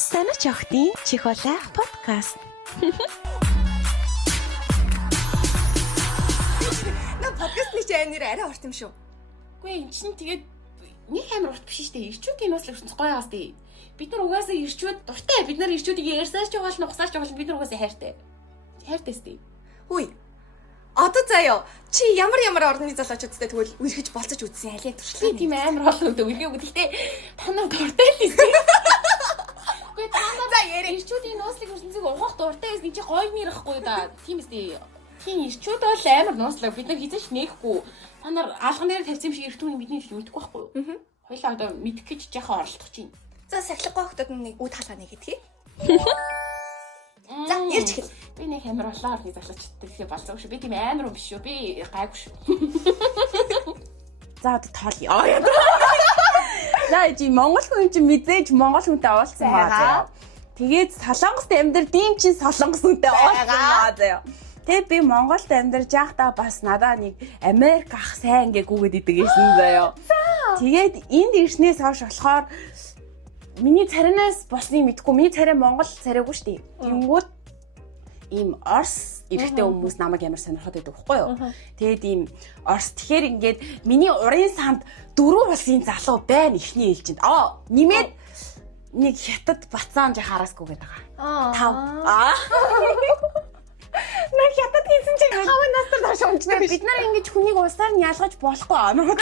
Санаач охтын чихолах подкаст. На подкастны чанер арай урт юм шүү. Үгүй эн чинь тэгээд нэг амар урт биш шүү дээ. Ирчүүдийн бас л өртөнц гоё байгаас дээ. Бид нар угаасаа ирчүүд дуртай. Бид нар ирчүүдийг ярьсаач байгаа л нухсаач байгаа л бид нар угаасаа хайртай. Хайртай сте. Хүй. Одоо заяа. Чи ямар орны залуучуудтай тэгвэл үргэж болцож үзсэн алийг туршлаа. Тийм амар хоол өгдөг үргэв. Гэхдээ та нар дуртай л сте. Үгүй та нар за яриа. Ирчүүдийн нууцлыг өрсөнцөг угаах дуртай гэсэн чи гоё нэрхгүй да. Тийм сте. Тийм ирчүүд бол амар нууцлаа. Бид нар хизээч нээхгүй. Та нар алган дээр тавьсан юм шиг ирчүүд бидний мэдэхгүй байхгүй юу? Аа. Хоёлаа одоо мэдэх гэж яхаа оролдох чинь. За сахилгагүй хөлтөд нэг үд хаалгаа нэг гэдгийг. За ярьж хэл. Би нэг амар улаан орны залуучтай тэгэхээр болцоо шүү. Би тийм амар юм биш шүү. Би гайгүй шүү. За одоо тоолъё. За чи Монгол хүн чинь мэдээж Монгол хүнтэй уулзсан байгаа. Тэгээд Солонгост амьдард ийм чинь Солонгос хүнтэй уулзсан байгаа заяа. Тэгээд би Монголд амьдарч байхдаа бас надаа нэг Америк ах сайн гээ гүгээд идэг гэсэн заяа. Тэгээд энд ирснээс хойш болохоор миний царинаас болсныг мэдгүй. Миний царай Монгол царайгүй шүү дээ. Тэнгүүд ийм Орос эрэгтэй хүмүүс намайг амар сонирхоод байдаг байхгүй юу? Тэгээд ийм Орос тэгэхээр ингээд миний урын санд 4 улсын залуу байна ихний ээлжинд. Нэмээд нэг хятад бацаан жахаараасгүйгээд байгаа. 5. Нэг хятад хийсэн чинь хаваа настар доош унжнаа. Бид нар ингэж хүнийг уусаар нь ялгаж болохгүй амар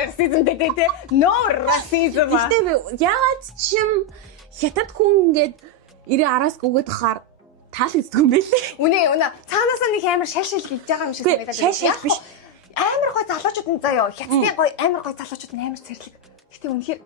расизмтэй тий. No racism. Гэтэ яагаад чим хятад хүн ингэж ирээ араас гүгээд хахаар таал үздэг юм бэ лээ. Үнэ. Цаанаасаа нэг амар шалшил хийж байгаа юм шиг санагдаад байна. Шалшил биш. Амар гой залуучууд нь заяа. Хятадын гой амар гой залуучууд нь амар цэрлэг. Гэтэ үнэхээр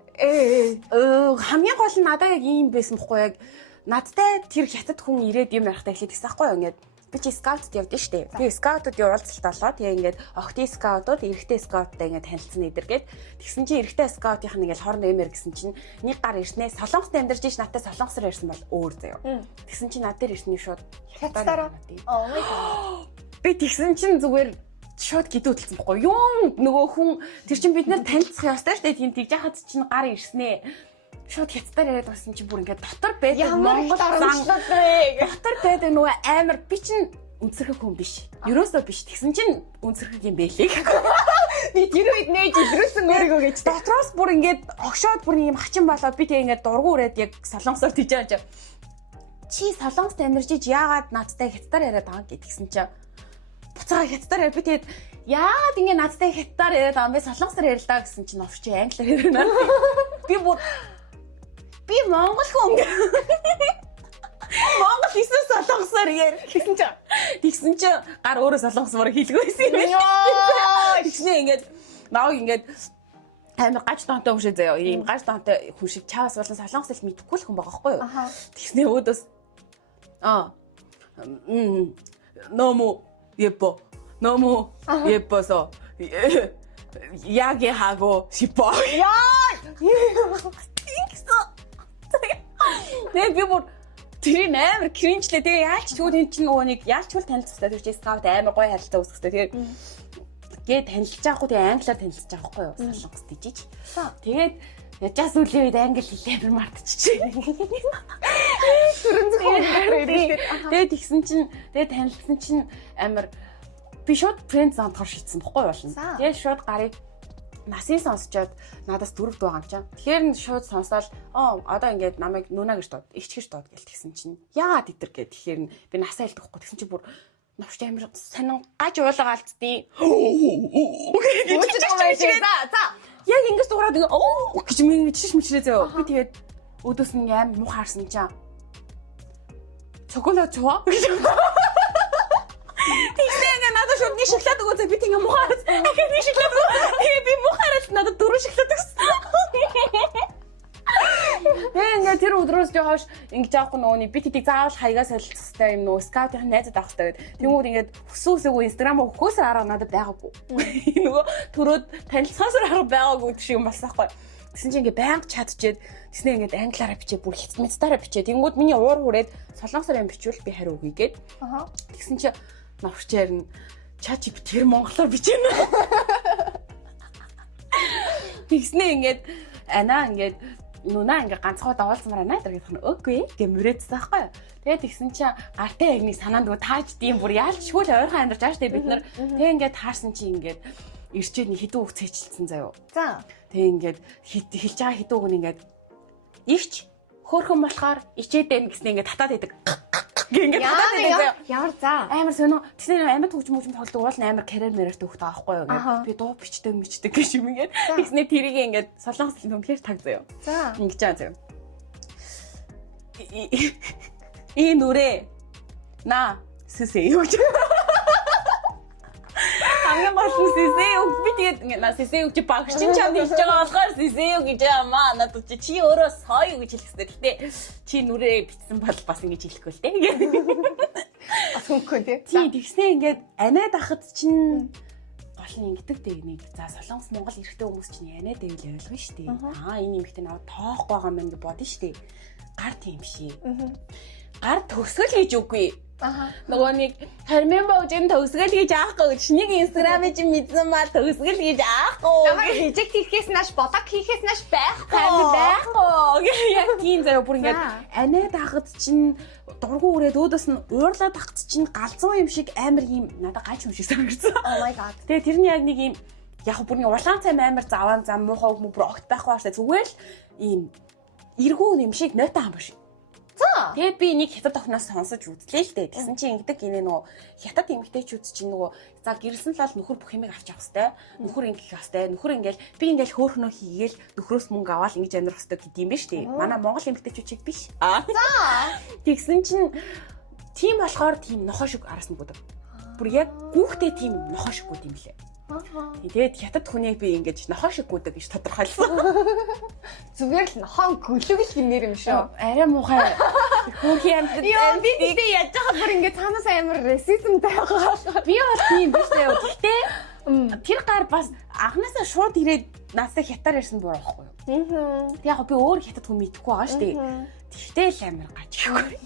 хамгийн гол нь надад яг ийм байсан бохгүй яг надтай тэр хятад хүн ирээд юм ярихтаа эхлэх гэсэн байхгүй юу ингээд би чи скаутд явдсан шүү дээ. Тэгээ скаутууд уулзалт болоо. Тэгээ ингээд охтын скаутууд эрэгтэй скауттай ингээд танилцсан эдэргээд тэгсэн чинь эрэгтэй скаутынх нь ингээд хоорондоо юм ярьсан чинь нэг гар ирснээ Солонгост амьдарч иш надтай солонгосоор ярьсан бол өөр заяа. Тэгсэн чинь над дээр ирсний шууд хятадаараа. Oh my god. Би тэгсэн чинь зүгээр шууд гидүүлсэн бохгүй юу нөгөө хүн тэр чинь бид нар танилцах ёстой шүү дээ. Тийм тэгж яхад чинь гар ирснээ шууд хятадаар яриад байсан чинь бүр ингээд дотор байдаг Монгол дотор байдаг нөгөө амар би чинь үнцэрхэг хүн биш. Ерөөсөө биш. Тэгсэн чинь үнцэрхэг юм бэлээ. Би тэр үед нээж илрүүлсэн өөрийгөө гэж дотроос бүр ингээд огшоод бүр юм хачин болоод би тэг ингээд дургу ураад яг солонгосоор тийж байгаа. Чи солонгост амьдарч иж яагаад надтай хятадаар яриад байгаа гэдгсэн чинь буцаага хятадаар би тэгээд яагаад ингээд надтай хятадаар яриад байгаа юм бэ? Солонгосоор ярилдаа гэсэн чинь овч англиар ярина. Би Монгол хүн. Монгол хийсэн солонгосоор яар тэгсэн чинь гар өөрөө солонгосоор хэлгүй байсан юм байна. Тэгснээ ингээд наа ингээд амар гаж донтой хүн шиг заяа. Ийм гаж донтой хүн шиг чаваас болон солонгос хэл мэдэхгүй л хүн байгаа байхгүй юу? Тэгснээ өөдөөс 너무 예뻐서 야기하고 싶어. Тэгээ би бүр тэр амар кринжлээ. Тэгээ яалч тэгвэл энэ чинь нөгөө нэг яалч хөл танилцсан. Тэр чинь скаут амар гоё харилцаа үүсгэсэн. Тэгээ танилцж байгаа хгүй тэгээ англиар танилцж байгаа хгүй юу? Солонгос тийж. Тэгээд яжаас үлийн үед англи хэлээ амар мартчихжээ. Тэгээд тэгсэн чинь тэгээ танилцсан чинь амар би шууд фрэнд зонтгоор шийдсэн бохгүй болно. Тэгээ шууд гарыг насыг сонсчоод надаас дөрөв дуугаа юм чам. Тэгэхээр шууд сонсоод одоо ингээд намайг нүнаа гэж дууд, ихч гэж дууд гэл тэгсэн чинь яагаад итэр гэд тэгэхээр би насаа хэлдэхгүй тэгсэн чинь бүр навч амир сонин гаж уулга алддیں۔ За. Яг ингэж дуурайд гэж минь чиш мичрээ зөө. Би тэгээд өдөөс нь амар муухай харсан чинь чоколад чуваа. Надад шууд нэг шоколад өгөө би тийм мухаарас. Нэг шоколад. Тэгээ би мухаарас надад 4 шоколад өгсөн. Ингээ тэр өдрөөс жоош ингэж аахгүй нөгөөний би тэдийг заавал хаягаа солилцохтой юм нөө скаутын найзад авах хэрэгтэй гэдэг. Тэнгүүд ингээд хүсүүсээгөө инстаграм өгөхөөс арга надад байгаагүй. Нөгөө төрөөд танилцахаас арга байгаагүй гэх юм басаахгүй. Тэгсэн чинь ингээ байнга чадчихээд тэгснэ ингээд англиараа бичээ бүр хятадтаараа бичээ. Тэнгүүд миний уур хүрээд солонгосоор юм бичвэл би хариу өгье гээд. Тэгсэн чинь навчээр нь чачип тэр монголоор бичээнэ. Тэгснэ ингээд анаа ингээд нүнаа ингээ ганцхан даваалцмаар байна гэдэг нь үгүй гэ мөрөөдсөн байхгүй юу. Тэгээд тэгсэн чинь гартай яг нэг санаанд нөгөө тааж дийм бүр яалч шүүл ойрхон амьдарч байгаа штэ бид нар. Тэг ингээд таарсан чи ингээд ирчээд нэг хідүү үг цээжилсэн заяо. За. Тэг ингээд хэлж байгаа хідүү үг нь ингээд ичч хөөрхөн болохоор ичээдэн гэснээр ингээд татаад идэг. Ингээд татаад идэг заяо. Ямар за. Амар сонио. Тэгснээр амар төгжмөж тоглодог уул амар карьер мэрээр төгтөө авахгүй юу ингээд. Би дуу бичдэг гэж юм ингээд. Тэгснээр тэрийг ингээд солонгос хэлний үнэхээр таг заяо. За. Ингэж байгаа заяо. И нүрэ на сэсэ юу гэж. Хамгийн гол нь сэсэ юу би тэгээд на сэсэ юу гэж багшчин чамд хэлж байгаа болохоор сэсэ юу гэж яамаа надад чи өөрөө сой юу гэж хэлэхтэй. Гэтэ чи нүрэ бичсэн бол бас ингэж хэлэхгүй л дээ. Бас хөнгөн тий. Тий тэгснээ ингээд анаад ахад чинь гол нь ингэдэг дээ нэг. За солонгос Монгол эрэгтэй хүмүүс чинь анаад байвал ойлгно шүү дээ. Энэ эмэгтэй наваа тоохгүй байгаа юм ингэ бодно шүү дээ. Гар тийм шээ. Гар төгсгөл гэж үгүй. Нөгөө нэг хармын богжин төгсгөл гэж аахгүй. Чиний инстаграмын чинь мэдсэн маа төгсгөл гэж аахгүй. Ямар режект хийхээс нааш блок хийхээс нааш байхгүй. Байхгүй. Яг тийм заяа бүр ингээд анаад ахад чинь дургу үрээд өөдөөс нь уурлаад ахад чинь галзуу юм шиг амар юм надад гайч юм шиг санагдсан. Oh my god. Тэгээ тэрний яг нэг юм яг бүр нэг улаан цай амар заваан зам муухай бүр огт байхгүй бааштай зүгээр л ийм эргүү юм шиг нойтон хам биш. За. Тэгээ би нэг хятад охноос сонсож үзлээ л дээ. Тэгсэн чинь ингэдэг гинэ нөгөө хятад эмэгтэйчүүд чинь нөгөө за гэрэлсэн л нөхөр бүх юмыг авч явах хэвээр. Нөхөр ингэх хэвээр. Нөхөр ингээл би ингээл хөөхнөө хийгээл нөхрөөс мөнгө аваад ингэж амьдрах хэвээр гэдэг юм ба штий. Манай монгол эмэгтэйчүүд чиг биш. За. Тэгсэн чинь тийм болохоор тийм нохоо шиг араас нь бүдэг. Бүр яг гүүхтэй тийм нохоо шиг бүд юм лээ. Тэгээд хятад хүнийг би ингэж нохоо шиг гүдэг гэж тодорхойлсон. Зүгээр л нохон гөлөг л гинээр юм шүү. Арай муухай. Хүүхий амт. Йоо би тэгтээ яаж яхад бүр ингэ цаанаас амар расизмтай байгаа. Би бол тийм биш ээ. Гэхдээ тэр гар бас анхнаасаа шууд ирээд наасаа хятаар ирсэн буруу байхгүй юу? Тэг яг би өөр хятад хүн мэдэхгүй байгаа шүү дээ. Тэгтээ л амар гажиггүй.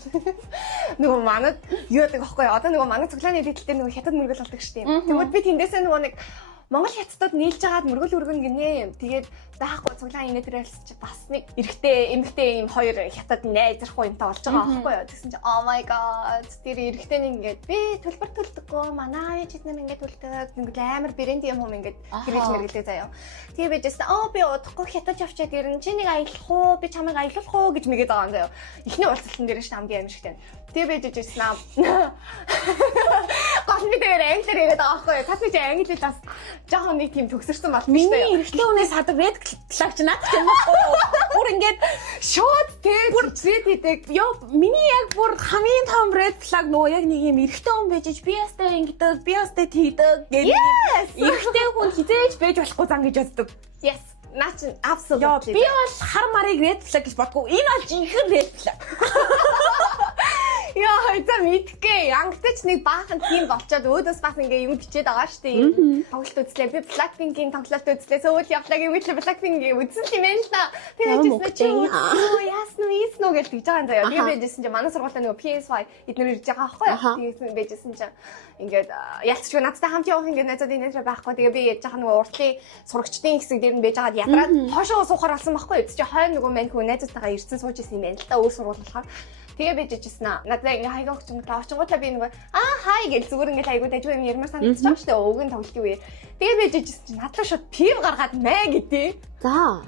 Нөгөө манад юу гэдэг байхгүй юу? Одоо нөгөө манай цоглааны дэдэлтэй нөгөө хятад мөргөл болдог шүү дээ. Тэгвэл би тэндээсээ нөгөө нэг Монгол хятадууд нийлж агаад мөргөл өргөн гинэ. Тэгээд байхгүй цуглаан инээдрэлс чи бас нэг эрэгтэй эмэгтэй ийм хоёр хятад найзрах юмтай болж байгаа байхгүй юу? Тэгсэн чи oh my god тэр эрэгтэй нэг ингээд би төлбөр төлдөггүй манай ээж эднэр ингээд төлдөг. Ингээд амар брэнд юм юм ингээд хэрэгж мэргэлээ заяа. Тэгээ bijсэн би удахгүй хятад явчаад ирэн чи нэг аялах уу? Би чамайг аялуулах уу гэж мэгээд байгаа юм заяа. Эхний уулзалтан дээр ш хамгийн амар шигтэй. Тэгээ bijсэн аа. Гол би дээр англиар яриад байгаа байхгүй юу? Тасны чи англи бас жоохон нэг тийм төгсөрсөн бол биш үү? Миний эрэгтэй хүнээс хад red flag ч надад юм байна. Бүр ингээд шууд тэг бүр зэт идэг. Ёо миний яг бүр хамгийн том red flag нөгөө яг нэг юм эрэгтэй хүн байж би ястай ингэдэг, би ястай тийдэг гэдэг. Эрэгтэй хүн хизээж байж болохгүй зан гэж боддог. Yes. Наа чи absolutely. Ёо би бол хар марыг red flag гэж бодгоо. Энэ бол жинхэнэ red flag. Яа, за мэдгүй. Ангтч нэг баахан тийм болчоод өөдөөс бас ингээ юм бичээд байгаа шүү дээ. Тоглолт үзлээ. Би Blackpink-ийн тоглолт үзлээ. Сөүл явлаа гэвэл Blackpink-ийг үзсэн юм байна л да. Тэгээд ажиж чи яасан уу гэж тэгж байгаа юм заяа. Тэгээд байжсэн чи манай сургуультай нөгөө PS5 эднэр ирж байгаа байхгүй юу? Тэгээд байжсэн чи ингээд ялцч надтай хамт явах ингээд найзууд инээсээ байхгүй. Тэгээд би яаж байгаа нөгөө уртлын сурагчдын хэсэг дээр нь байж байгаад ядраад хоошоо суухаар болсон байхгүй юу? Чи хойно нөгөө мань хөө найзуудтайгаа ирсэн сууж исэн юм байна л да. Өөр сургууль болохоор. Тэгээ би жижсэн аа. Надад ингээ хайгаа өгч юм таа. Очингуудлаа би нөгөө хай гэж зүгээр ингээ айгуу дажгүй юм ярмаар санагдаж байгаа шүү дээ. Өвгөн тоглолтын үе. Тэгээ би жижсэн чи надлаа шууд пив гаргаад мэ гэдэг. За.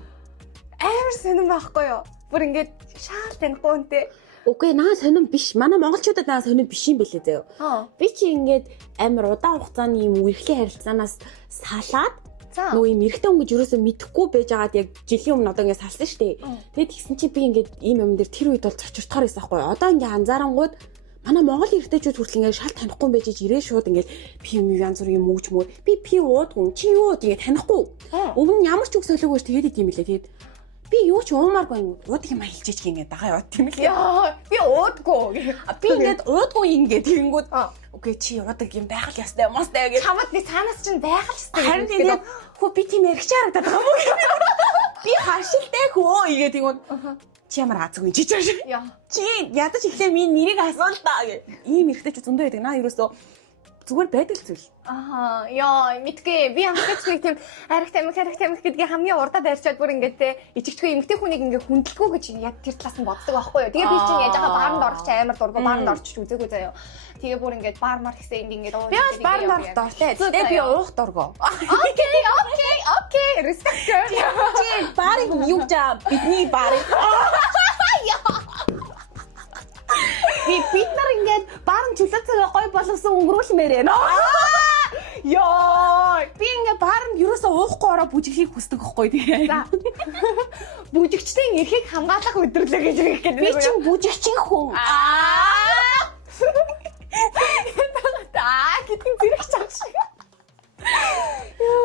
Амар сонирн байхгүй юу? Бүр ингээ шаал танихгүй үнтэй. Үгүй наа сонирн биш. Манай монголчуудад наа сонирн биш юм бэлээ заяа. Би чи ингээд амар удаан хугацааны юм үерхлийн харилцаанаас салаад нөгөө юм эрэгтэй хүн гэж юусоо мэдэхгүй байж байгаад яг жилийн өмнө одоо ингэ салсан шүү дээ. Тэгээд тэгсэн чи би ингээд ийм юм дээр тэр үед бол зочиртоор байсан байхгүй. Одоо ингэ анзаарангууд манай монгол эрэгтэйчүүд хүртэл ингэ шал танихгүй байж ирээ шууд ингэ би юм янз бүр юм өгч мөр. Би уудгүй чи юу ингэ танихгүй. Өмнө нь ямар ч үг солиог байж тэгээд идэм билээ. Тэгээд би юу ч уумааргүй уудаг юм хэлчихэж ингэ дагаа яваад тийм л. Яа би уудгүй. Би ингээд уудгүй ингээд тэгэнгүүт окей чи уудаг юм байх л ястай юм аастай гэж. Чамд би цаанаас чинь байх л хэвээр. Харин тэгээд хөө би тийм яригч харагдаад байгаа юм уу? Би хашилтай хөө игээ тэгвэл чи ямар азгүй чичээш. Чи ядаж ихлээр минь нэрийг асуул та гэ. Ийм эргэтэй ч зөндөө байдаг. Наа ерөөсөө зүгээр байдаг зүйл. Аа, яа, мэдгүй. Би амтгаач нэг тийм арих тамхи гэдгийг хамгийн урдаа барьчаад бүр ингээд те ичигчгүй эмгтэй хүнийг ингээд хүндэлгүй гэж яг тэр талаас нь боддог байхгүй юу. Тэгээ би чинь яаж байгаа баарнд орох чи амар дургу баарнд орчих үзээгүй заяа. Тэгээ бүр ингээд баар мар гэсэн ингээд Би бас баарнд орох дуртай. Тэгээ би уух дургу. Окей. Respect. Чи баарыг юу жаа бидний баарыг бид нар ингээд баарн чөлөөцөө гой болгосон өнгөрүүлмээр ээ. Йоо, би ингээд баарн юусаа уухгүй ороо бүжиглийг хүсдэг байхгүй тэгээ. За. Бүжигчдийн эрхийг хамгаалах өдөрлөө гэж хэлэх гэдэг. Би чинь бүжигчин хүн. Гэтэн зэрэг чам шиг.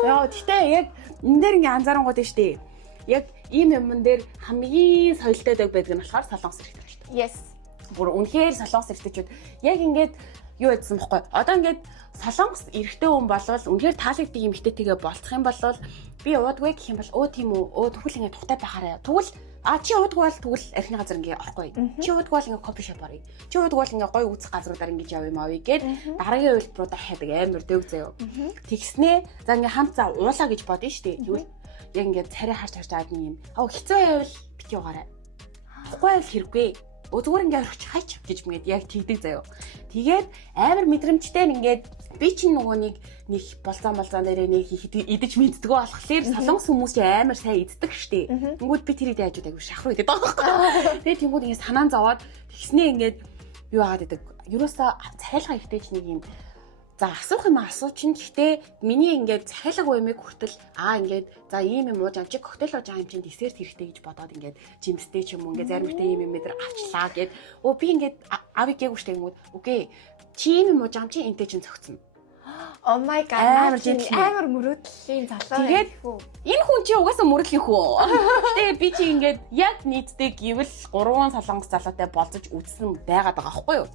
Яа, тэгтээ яг энэ дээр ингээд анзаарангууд нь штэ. Яг ийм юмн дээр хамгийн соёлтой байдаг нь болохоор солонгос хэрэгтэй байна шүү дээ. Yes. Бүр үнэхээр солонгос эрэгтэйчүүд яг ингээд юу ядсан бэхгүй. Одоо ингээд солонгос эрэгтэй хүн болвол үнэхээр таалагддаг юм эмэгтэйгээ болцох юм бол би уудгүй гэх юм бол өө тийм үү. Өө тэгвэл ингээд тухтай байхаарай. Тэгвэл чи уудгүй бол тэгвэл архины газар ингээд орохгүй. Чи уудгүй бол ингээд кофе шоп орё. Чи уудгүй бол ингээд гоё үзэх газруудаар ингээд яв юм авъя гэд дараагийн үйлдвэрүүдээ хайдаг амар дөг заяа. Тэгснээ за ингээд хамт за уулаа гэж бодно шүү дээ. Тэгвэл яг ингээд царай харж аваад юм. Хэцүү байвал бит яваарай. Тэгэхгүй бол хэрэггүй. Зүгээр ингээд орчих хайч гэж мэд яг тэгдэг заяа. Тэгээд амар мэдрэмжтэй ингээд би чинь нөгөө нэг болцоо нэрээ нэг идэж мэддэг болохоор солонгос хүмүүс чи амар сайн иддэг штэ. Тэнгүүд би тэрийг яаж удаагүй шахруу идэв байгаа. Тэгээд тэнгүүд ингээд санаан зовоод тэгснээ ингээд юу хаад идэг. Ерөөсөө цайлгаа ихтэй ч нэг юм за асуух юм асуучин гэхдээ миний ингээд цахиалгагүй юмыг хүртэл ингээд за ийм юм ууж амчиг коктейл ууж байгаа юм чинь десерт хэрэгтэй гэж бодоод ингээд жимстэй ч юм уу ингээд зарим ихтэй ийм юм дээр авчлаа гэд би ингээд авыг гээгүй штэ юм уу үгүй чи ийм юм ууж байгаа юм чи энтэй чинь цогцсон. Oh my god. Амар мөрөөдлийн залуу. Тэгээд энэ хүн чи угаасаа мөрөдлийн хүн. Тэгээ би чи ингээд яг нийтдээ гэвэл 3 солонгос залуутай болцож үзсэн байгаад байгаа байхгүй юу?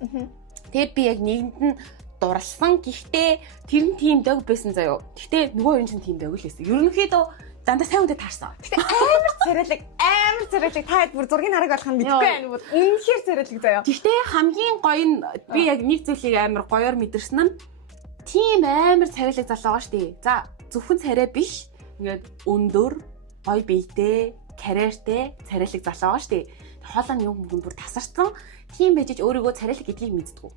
Тэгээд би яг нэгэнд нь дурлсан гэхдээ тэр нь тийм дог байсан заяо. Гэхдээ нөгөө юм чинь тийм дог л байсан. Ерөнхийдөө дандаа сайн үедээ таарсан. Гэхдээ амар царайлаг таад бүр зургийг хараг болох нь мэдгүй байна. Бүр үнэхээр царайлаг заяо. Гэхдээ хамгийн гоё нь би яг нэг зүйлийг амар гоёор мэдэрсэн нь тийм амар царайлаг залуу байгаа шүү дээ. За зөвхөн царай биш. Ингээд өндөр, гоё биетэй, карьертэй царайлаг залуу байгаа шүү дээ. Хоолой нь юм бүр тасарсан. Тийм байж өөрийгөө царайлаг гэдгийг мэддэг.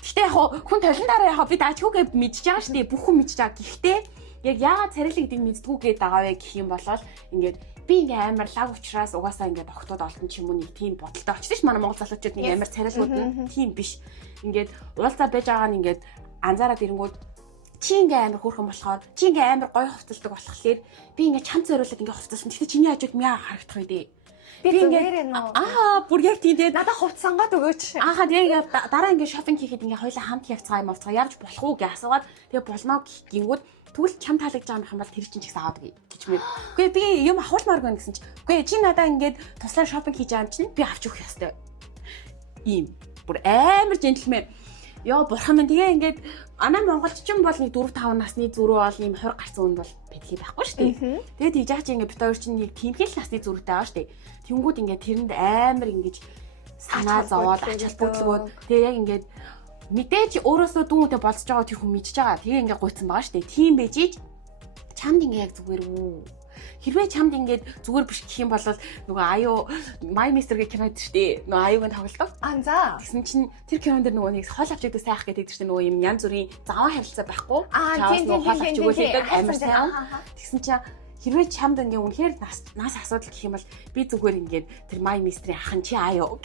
Гэхдээ яг хүн толон дараа яг би даачгүйгээ мэдчихэж байгаа шүү дээ. Бүх хүн мэдчихэж байгаа. Гэхдээ яг яагаад царайлаг гэдгийг мэддэггүйгээ байгаа вэ гэх юм бол ингээд би ингээ амар лаг учраас угаасаа ингээ тогтоод олдсон ч юм уу нэг тийм бодолтой очсон ш манай монгол залуучууд нэг амар царайлгууд нь тийм биш. Ингээд уулзаа байж байгаа нь ингээд анзаараад ирэнгүүт чи ингээ амар хөөрхөн болохоор чи ингээ амар гоё хувцалдаг болохоор би ингээ чамд зориулаад ингээ хувцалсан. Гэхдээ чиний хажууд мяа харагдах үедээ би зүгээр нөө. Бүр яг тийм тэгээд надад хувц сонгоод өгөөч. Тэгээд дараа ингээ шопинг хийхэд ингээ хоёлаа хамт явцгаа юм авцгаа явж болох уу гэж асуугаад тэгээд болно гингүүд тэгвэл чам таалагдж байгаа юм бол тэр чинь ч гэсэн аваад гэж мэд. Үгүй би юм авахулмаар гэнэ гэсэн чинь үгүй чи надаа ингээд туслаа шопинг хийж байгаа юм чинь би авч өгөх ёстой. Ийм бүр амар джентльмен. Яа бурхан минь тэгээ ингээд анаа монголчин бол нэг 4-5 насны зүрүү бол ийм 20 гарсан хүн бол бэлхий байхгүй шүү дээ. Тэгээд тийж яах чи ингээд бит хоёр чинь нэг тэмхэл насны зүрүүтэй байгаа шүү дээ. Тэнгүүд ингээд тэрэнд амар ингэж санаа зовоод ач холбогдлогоод тэгээ яг ингээд мэдээж өөрөөсөө дүүнтэй болцож байгаа тэр хүн мэдчихэж байгаа. Тэгээ ингээд гуйцсан байгаа шүү дээ. Тийм байж чамд ингээд яг зүгээр үү. Хэрвээ чамд ингээд зүгээр биш гэх юм бол нөгөө аюу My Mister гэх кинод шүү дээ. Нөгөө аюугийн тоглолт. За. Тэгсэн чинь тэр кинонд нөгөө нэг хоол авч идэх сайх гэдэг чинь нөгөө юм янз бүрийн заван харилцаа байхгүй. Тийм хоол авч өгөөлэдэг амар сайн. Тэгсэн чинь хэрвээ чамд ингээ үнэхээр нас асуудал гэх юм бол би зүгээр ингээд тэр My Mister-ийн ахын чи аюу.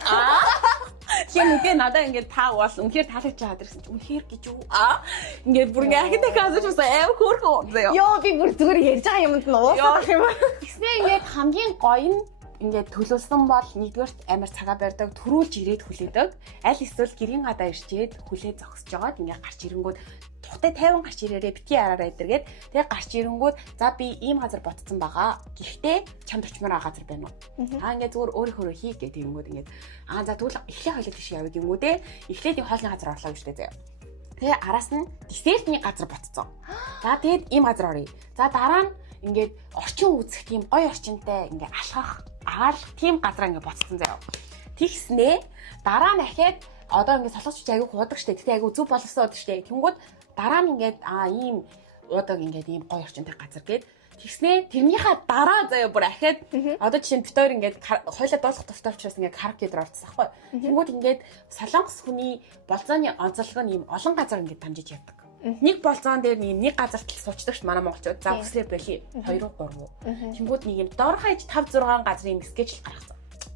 Тийм үгүй надаа ингээд та бол үнэхээр таалагдж байгаа гэсэн чи үнэхээр гэж үү? Ингээд бүр ингээ ахин дахиад асууж байсан аим хөөрхөн заяа. Йоо би бүр зүгээр ярьж байгаа юмд нь уусах юм. Тэгснээ ингээд хамгийн гоё нь ингээд төлөвлөсөн бол нэгдүгээрт амар цагаа барьдаг, төрүүлж ирээд хүлээдэг. Аль эсвэл гэрийн гадаа ирчээд хүлээ зогсож байгаад ингээд гарч ирэнгүүт тухтай 50 гарч ирээрээ битгий араараа идэргээд тэгээ гарч ирэнгүүт за би ийм газар ботцсон байгаа. Гэхдээ чамд очмоор байгаа газар байна уу? Ингээд зүгээр өөрийнхөө хий гэдэг юмуд ингээд за тэгвэл эхлээ хойлоо тийш явъя гэмүүдээ эхлээд ийм хоолны газар орлоо гэж дээ. Тэгээ араас нь десертний газар ботцсон. За тэгээд ийм газар оръё. За дараа нь ингээд орчин үүсэх тийм гоё орчинтай ингээд алхах агаарлах тийм газар ингээд ботцсон заяа. Тэгснээ дараа нь ахаад одоо ингээд солонгосч аягүй хуудаг штэ. Тэгтээ аягүй зүв боловсон байдаг штэ. Тэнгүүд дараа нь ингээд ийм уудаг ингээд ийм гоё орчинтай газар гээд тэгснээ тэрнийхээ дараа заяа бүр ахаад одоо жишээ нь бит хоёр ингээд хойлоо дуулах тустай учраас ингээд карк гэдэр орцсон аахгүй. Тэнгүүд ингээд солонгос хүний болзооны онцлог нь ийм олон газар ингээд дамжиж явдаг. Нэг болзоон дээр нэг газарт л суучдаг ш манай монголчууд. За өсрээ байли 2 3. Тэнгүүд нэг юм дор хаяж 5 6 газрын скетчл гаргасан.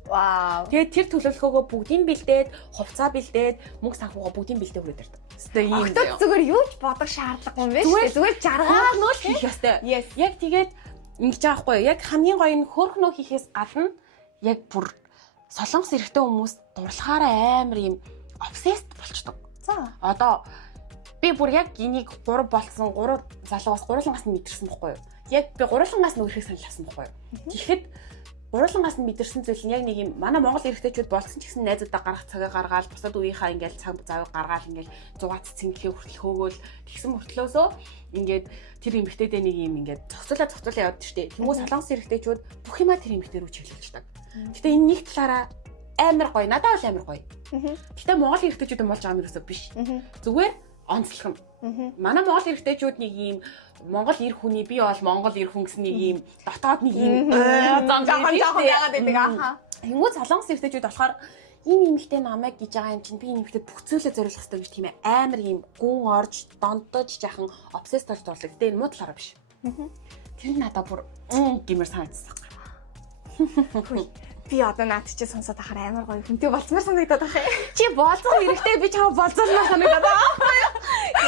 Вау. Тэгээд тэр төлөвлөгөөгөө бүгдийг бэлдээд, хувцаа бэлдээд, мөнгө санхугаа бүгдийг бэлдээ хүрээд ирдэг. Өстой ийм. Октод зүгээр юу ч бодох шаардлагагүй юм байна. Зүгээр жаргал нөө хийх ёстой. Yes. Яг тэгээд ингэж байгаа хгүй. Яг хамгийн гоё нь хөөрхнөө хийхээс гадна яг бүр солонгос эрэгтэй хүмүүс дурлахаараа амар юм obsessed болчдөг. За. Одоо би бүр яг энийг 3 болцсон 3 залуугаас гурвангаас нь мэдэрсэн байхгүй юу? Яг би гурвангаас нь өөрхийг саналсан байхгүй юу? Тэгэхэд гурвангаас нь мэдэрсэн зүйл нь яг нэг юм манай монгол эрэгтэйчүүд болсон ч гэсэн найзуудаа гаргах цагаа гаргаал бусад үеийнхаа ингээл цаг завыг гаргаал ингээл 100-аас цэнгэлээ хүртэл хөөгөөл тэгсэн мөртлөөсөө ингээд тэр эмэгтэйдээ нэг юм ингээд цогцолоо яваад штэ. Тэнгүү солонгос эрэгтэйчүүд бүх юмаа тэр эмэгтэй рүү чиглүүлдэг. Гэтэ энэ нэг талаараа амар гоё. Надад бол амар гоё. Гэтэ монгол эрэгтэйчүүд юм болж байгаа юм ерөөсөө биш. Зүгээр онцлог юм. Манай монгол эрэгтэйчүүд нэг юм монгол эр хүний би бол монгол эр хүн гэсэн нэг юм дотоод нэг юм жоохон яагаад гэдэг аха. Тэнгүү солонгос эрэгтэйчүүд болохоор энэ эмэгтэй намайг гэж байгаа юм чинь би энэ эмэгтэйд бүх зүйлээ зориулах хэрэгтэй гэж тийм амар юм гүн орж дондож жаахан обсесс болж дурлаа. Гэтэ энэ муу талаараа биш. Тэр нь надад бүр гэмээр санагдсан. Би одоо наад чи сонсоод ахаар амар гоё хүнтэй болцмоор санагдаад ах. Чи болцох хэрэгтэй би чамаа болцоолмоор санагдаад байгаа.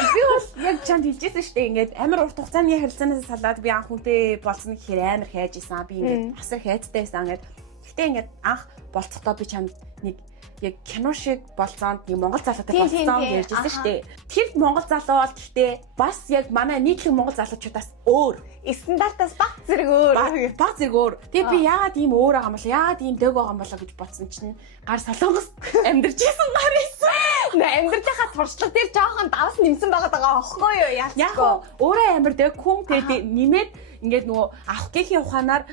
Би бол яг чамд хэлжсэн шүү дээ. Ингээд амар урт хугацааны харилцаанаас салаад би анх хүнтэй болцсон гэхээр амар хайж исэн. Би ингээд асар хайцтай байсан ингээд. Гэхдээ ингээд анх болцохдоо би чамд нэг яг кино шиг болцоонд нэг монгол залуутай болцсон гэж ярьжсэн шүү дээ. Тэр монгол залуу бол гэхдээ бас яг манай нийтлэг монгол залуучуудаас өөр. Стандартаас баг зэрэг өөр. Баг зэрэг өөр. Тэгээ би яагаад ийм өөр байгаа юм бол яагаад ийм дэг байгаа юм болоо гэж бодсон чинь гар солонгос амьдарч исэн гар исэн. Амьдралынхаа туршлага дээр жоохон давс нэмсэн байгаа аахгүй юу? Яг өөрөө амар дэг хүн тэгээд нэмээд ингээд нөгөө авах гэхийн ухаанаар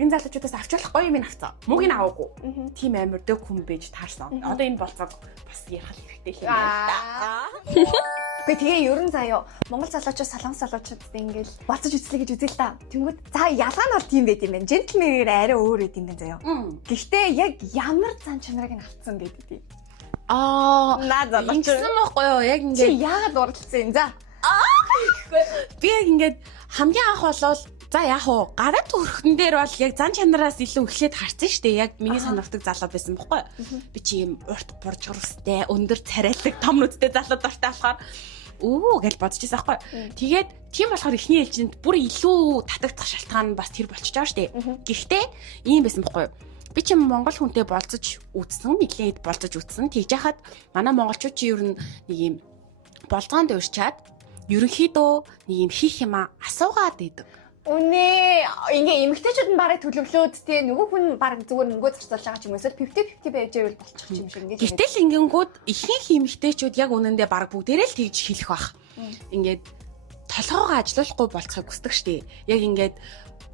энэ залуучуудаас авч болох гоё юм авцсан. Мөнгөний аваагүй. Тим амар дэг хүн байж таарсан. Одоо энэ болцоог бас ярих хэрэгтэй юм байна да. Тэгээ ерөн заяа Монгол залуучууд солонгос залуучуудад ингээл болцож үзлээ гэж үзээ л та. Тэнгүүд за ялгаа нь бол тийм байт юм байна. Джентльменээр арай өөр байт юм байна заяа. Гэхдээ яг ямар зан чанарыг нь авцсан гэдэг. Наа залууч. Ингэсэн байхгүй юу? Яг ингээд чи яагаад уралдсан юм за? Би яг ингээд хамгийн анх болол за яг уу гараад өрхтөн дээр бол яг зан чанараас илүү эхлээд харсан шүү дээ. Яг миний сонирхдаг залуу байсан байхгүй юу? Би чи юм урт буржгэрстэй, өндөр царайлаг, том нүдтэй залуу дуртай болохоор гэж бодож байсан байхгүй юу? Тэгээд тийм болохоор эхний ээлжинд бүр илүү татагдах шалтгаан нь бас тэр болчихж байгаа шүү дээ. Гэхдээ ийм байсан байхгүй юу? Би чи монгол хүнтэй болцож үзсэн, нэлээд болцож үзсэн. Тэгж яхад манай монголчууд чи ер нь нэг юм болцоонд уурчаад ерөнхийдөө нэг юм хийх юмаа асуугаад идэг. Үнэ ингээ эмэгтэйчүүд нь барыг төлөвлөөд тий нөгөө хүн барыг зүгээр мөнгөө зарцуулж байгаа ч юм эсвэл 50-50 байж байвал болчих юм шиг ингээ. Гэтэл ингэнгүүд ихэнх эмэгтэйчүүд яг үнэндээ бараг бүгдээрээ л тэгж хэлэх бах. Ингээд толгоогоо ажилуулахгүй болцохыг хүсдэг штеп. Яг ингээд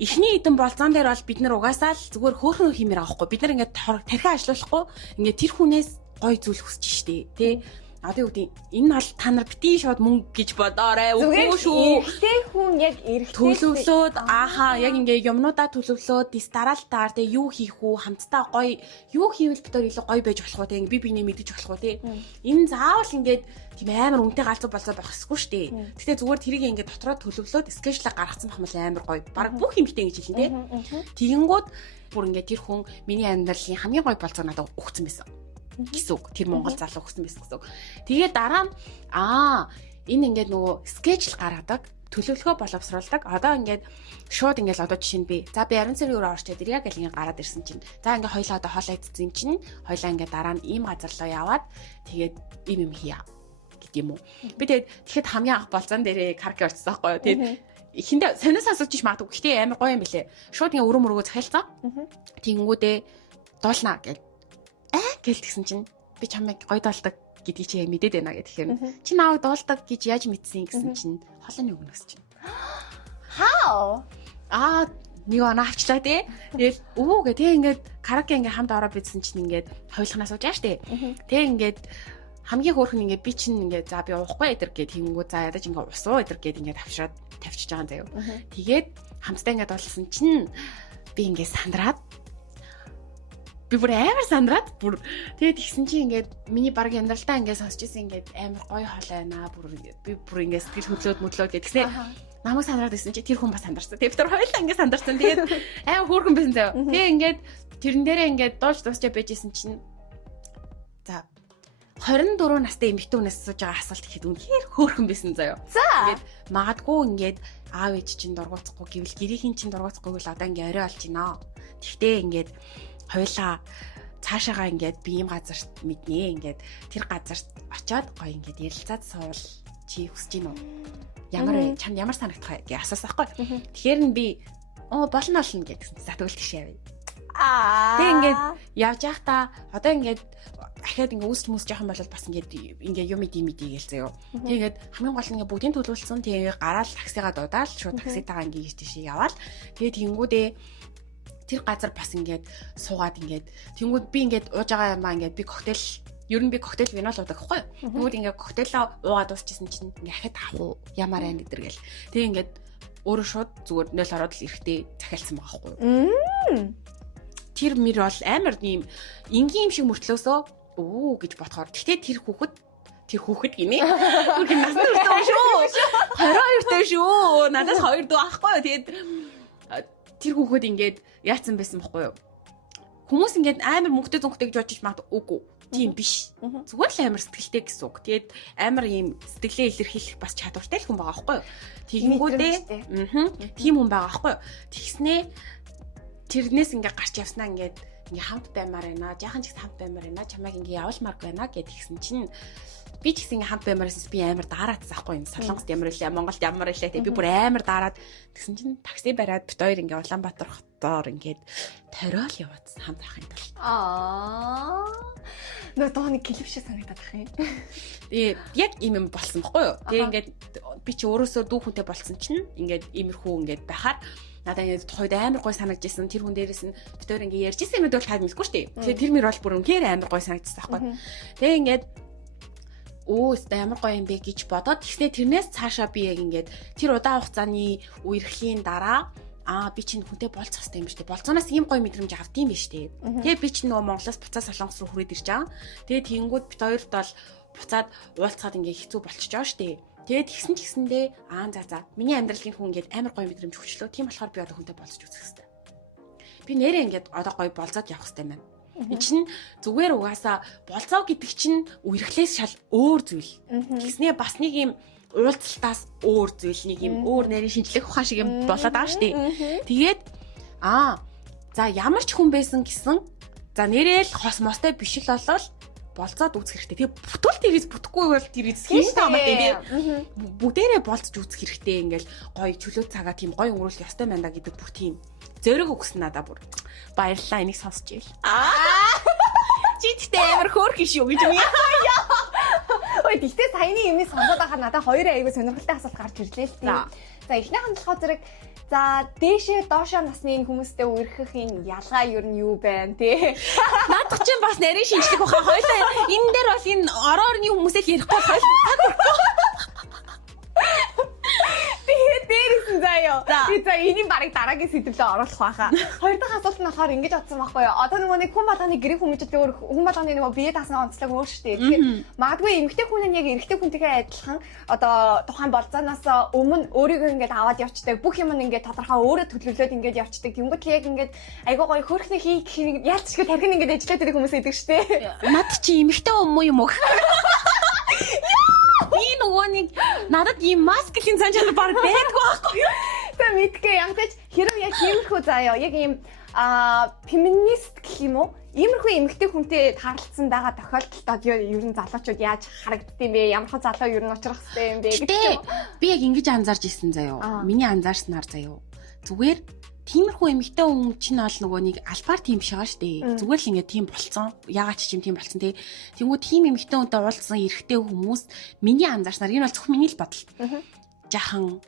эхний хэдэн болцоон дээр бол бид нар угаасаа л зүгээр хөөрхөн хэмээр авахгүй. Бид нар ингээд тархиа ажилуулахгүй ингээд тэр хүнээс гоё зүйл хүсэж штеп тий. Одоо юу гэдэг энэ бол та нар битгий шууд мөнгө гэж бодоорой. Үгүй шүү. Эрэгтэй хүн яг эрэгтэй төлөвлөөд яг ингээ юмнуудаа төлөвлөөд дараалтаар тэгээ юу хийх үү хамтдаа гоё юу хийвэл битээр илүү гоё байж болох уу тэгээ би бинээ мэдэж болох уу тий. Энэ заавал ингээд тийм амар үнэтэй галзуу болцоо байх ёсгүй шүү дээ. Гэхдээ зүгээр тэрийг ингээ дотроо төлөвлөөд скетчлэг гаргацсан бахмал амар гоё. Бараг бүх юмхтэй ингэж хэлнэ тий. Тэгэнгүүт бүр ингээ тэр хүн миний амьдралын хамгийн гоё болцоо надад өгсөн байсан гэсэн үг. Тэр монгол залуу өгсөн байсан гэсэн үг. Тэгээ дараа нь энэ ингээд нөгөө скетчл гаргадаг, төлөвлөгөө боловсруулдаг. Одоо ингээд шууд ингээд одоо жишээ нь би за би 10 сарын өрөө орчод ирья гэл ингээд гараад ирсэн чинь. За ингээд хоёлаа одоо хоолоо идсэн чинь хоёлаа ингээд дараа нь ийм газар руу яваад тэгээд юм хийя гэдэг юм уу. Би тэгэхэд хамгийн анх болцоон дээрээ карк орчихсон байхгүй юу. Тэгээд эхэндээ сониос асууж ич магадгүй. Гэхдээ амар гоё юм билэ. Шууд ингээд өрөө мөргөө захиалцсан. Тэгэнгүүтээ дуулнаа гэл гэлтгсэн чинь би чамайг гоё доолдог гэдгийг чи яг мэдээд байна гэхээр чи нааг доолдог гэж яаж мэдсэн гэсэн чинь холооны үг nëсч чинь. How? Нэг оноо авчлаа тий. Тэгэл гээ тэг ингээд караоке ингээд хамт ороод бидсэн чинь ингээд хойлохнаас ууж байгаа штэ. Тэг ингээд хамгийн хөөрхөн ингээд би чинь ингээд за би уухгүй эдэр гээд тэнгүү за ядаж ингээд усуу эдэр гээд ингээд тавьчихж байгаа заяа. Тэгээд хамтдаа ингээд болсон чинь би ингээд сандраад би бүр амар сандраад бүр тэгээд ихсэн чинь ингээд миний баг амьдралдаа ингээд сонсч ирсэн ингээд амар гоё хоол байна бүр би бүр ингээд сэтгэл хөдлөөд гэдгснээ намайг сандраад ирсэн чи тэр хүн бас сандарсан. Тэгээд тэр хоёулаа ингээд сандарсан. Тэгээд амар хөөрхөн байсан заяа. Тэгээд ингээд тэрэн дээрээ ингээд дуулж дуусчаа байжсэн чинь за 24 настай эмэгтэй хүнээс асууж байгаа асуулт ихэд үнэхээр хөөрхөн байсан заяа. Ингээд магадгүй ингээд аав ээж чинь дургуутахгүй гэвэл гэрийн чинь дургуутахгүй л одоо ингээд орой болж байна. Тэгтээ ингээд хоёлаа цаашаага ингээд би ийм газарт мэднэ ингээд тэр газарт очиод гоё ингээд ярилцаад суувал чи хүсэж гин үү? Чамд ямар санагдах вэ гэж асуусан байхгүй. Тэгэхээр нь би болно гэдгсэн. За тэгвэл тийш явъя. Тэг ингээд явж байхдаа одоо ингээд ахаад ингээд үүсч мүсж яхан бол бас ингээд юм идэм гээл заяо. Тэгээд хамгийн гол нь ингээд бүгдийн төлөвлөсөн тэгээ гараал таксигаа дуудаал шууд такситагаа ингээд тийш яваал. Тэгээд тэнгүүдээ тэр газар бас ингээд суугаад ингээд тэнгүүд би ингээд ууж байгаа юмаа ингээд би коктейл ер нь би коктейл вино л уудаг байхгүй. Тэнгүүд ингээд коктейлаа уугаад дуусчихсан чинь ингээд ахаад авах уу ямар айн гэдэр гэл. Тэгээ ингээд өөрөө шууд зүгээр 0 ороод л эрэхтэй захиалсан байгаа байхгүй. Тэр мөр бол амар ийм энгийн юм шиг мөртлөөсөө оо гэж бодохоор. Гэхдээ тэр хүүхэд гинэ. Хүүхэд насны хүртэл шүү. 22 дэх шүү. Надаас 2 дүү ахгүй юу. Тэгээд тэр хүүхэд ингээд яатсан байсан байхгүй юу. Хүмүүс ингээд амар мөнгөтэй зүнхтэй гэж бодож магад үгүй. Тийм биш. Зүгээр л амар сэтгэлтэй гэсэн үг. Тэгээд амар ийм сэтгэлээ илэрхийлэх бас чадвартай л хүн байгаа байхгүй юу. Тэгэнгүүтээ тийм хүн байгаа байхгүй юу. Тэгснээ тэрнээс ингээд гарч явснаа ингээд хамт баймаар байна. Жаахан ч хамт баймаар байна. Чамайг ингээд явуулмаар байна гэдгийгсэн чинь би ч гэсэн хамт баймаараас би амар дараад заахгүй энэ Солонгост ямар илээ, Монголд ямар илээ те би бүр амар дараад тэгсэн чинь такси бариад бит хоёр ингээд Улаанбаатар хотоор ингээд ториол яваадсан хамт ахын тал. Нөө тооны клип шиг санагдаад ах юм. Тэгээ яг ийм юм болсон байхгүй юу? Тэгээ ингээд би чи өөрөөсөө дүү хүнтэй болсон чинь ингээд иймэрхүү ингээд байхаар надад ингээд хойд амар гой санагдчихсан. Тэр хүн дээрээс нь бит хоёр ингээд ярьжсэн юмуд бол таад мэдгүй шүү дээ. Тэгээ тэр мөр бол бүр үнээр амар гой санагдчихсан байхгүй. Тэгээ ингээд ямар гоё юм бэ гэж бодоод тэгснэ тэрнээс цаашаа би яг ингээд тэр удаан хугацааны үерхлийн дараа би чинь хүнтэй болцох хэрэгтэй юм шүү дээ. Болцооноос ийм гоё мэдрэмж авд юм биш үү? Тэгээ би чинь нөгөө Монголоос буцаа Солонгос руу хүрээд ирж байгаа. Тэгээ тэгэнгүүт бит хоёрт бол буцаад уулзахад ингээд хэцүү болчихж байгаа шүү дээ. Тэгээд тэгсэн ч гэсэндээ за миний амьдралын хүн ингээд амар гоё мэдрэмж хүчлөө. Тийм болохоор би одоо хүнтэй болцож үзэх хэрэгтэй. Би нэрээ ингээд одоо гоё болцоод явах хэрэгтэй байна. Энэ чинь зүгээр угаасаа болцоо гэдэг чинь үерхлээс шал өөр зүйл. Тэгснээ бас нэг юм уулзалтаас өөр зүйл нэг юм өөр нарийн шинжлэх ухаан шиг юм болоод байгаа шүү дээ. Тэгээд за ямар ч хүн байсан гэсэн за нэрэл хос мостой биш л болол болцоод үзэх хэрэгтэй. Тэгээ бүтүүл тэрээс бүтэхгүй бол тэрээс хийн таамаг тийм. Бүгдээрээ болцож үзэх хэрэгтэй. Ингээл гоё чөлөө цагаа тийм гоё өнгөрүүлэх ёстой байна да гэдэг бүр тийм зөрөг өгсөн надаа бүр. Баярлалаа энийг сонсч ийл. Чидтэй амар хөөрхөн шүү гэж юм яа. Ой тэгтээ саяны юмыг сонсоод байхад надад хоёр аягүй сонирхолтой асуулт гарч ирлээ л тийм. За эхнийхэн болохоор зэрэг за дээшээ доошоо насны хүмүүстэй үерхэх энэ ялгаа юу нь юу байна тий. Наадах чинь бас нарийн шинжлэх ухаан хоёлаа энэ дээр бол энэ орны хүмүүсээ л ярихгүй дээрсэн заяа. Би за энийг барыг дараагийн сэдвлээ оруулах байхаа. Хоёр дахь асуулт нь болохоор ингэж бодсон байхгүй юу? Одоо нөгөө нэг хүн болгоны гэрийн хүмүүжил өөр хүн болгоны нөгөө бие даасны онцлог өөр шүү дээ. Тэгэхээр магадгүй эмэгтэй хүн нь яг эрэгтэй хүнтэйгээ адилхан одоо тухайн болцооноос өмнө өөрийгөө ингэж аваад явцдаг. Бүх юм нь ингэж тодорхой өөрөө төлөвлөөд ингэж явцдаг. Тэнгүүт яг ингэж айгуу гоё хөөрхний хийх яалтчгүй тархин ингэж ажиллаад ирэх хүмүүс идэг шүү дээ. Над чи эмэгтэй юм уу? Би нөгөө нэг надад ийм масклийн цан чанар баг байдгүй байхгүй юу? Тэ мэдгүй янгач хэрэг яг иймэрхүү заяа. Яг ийм феминист гэх юм уу? Иймэрхүү эмэгтэй хүнтэй таарлцсан байгаа тохиолдолд ер нь залуучууд яаж харагддсан бэ? Ямар хөө залуу ер нь учрах хэрэгтэй юм бэ гэдэг юм. Би яг ингэж анзаарч ирсэн заяа. Миний анзаарснаар заяа. Зүгээр тиймэрхүү эмэгтэй хүн чинь бол нөгөө нэг альбаар тийм шиг байгаа шүү дээ. Зүгээр л ингээд тийм болцсон. Яагаад ч юм тийм болцсон те. Тэнгүү тийм эмэгтэй хүнтэй уулзсан эрэгтэй хүмүүс миний анзаарснаар энэ бол зөвхөн миний л бодол. Жахан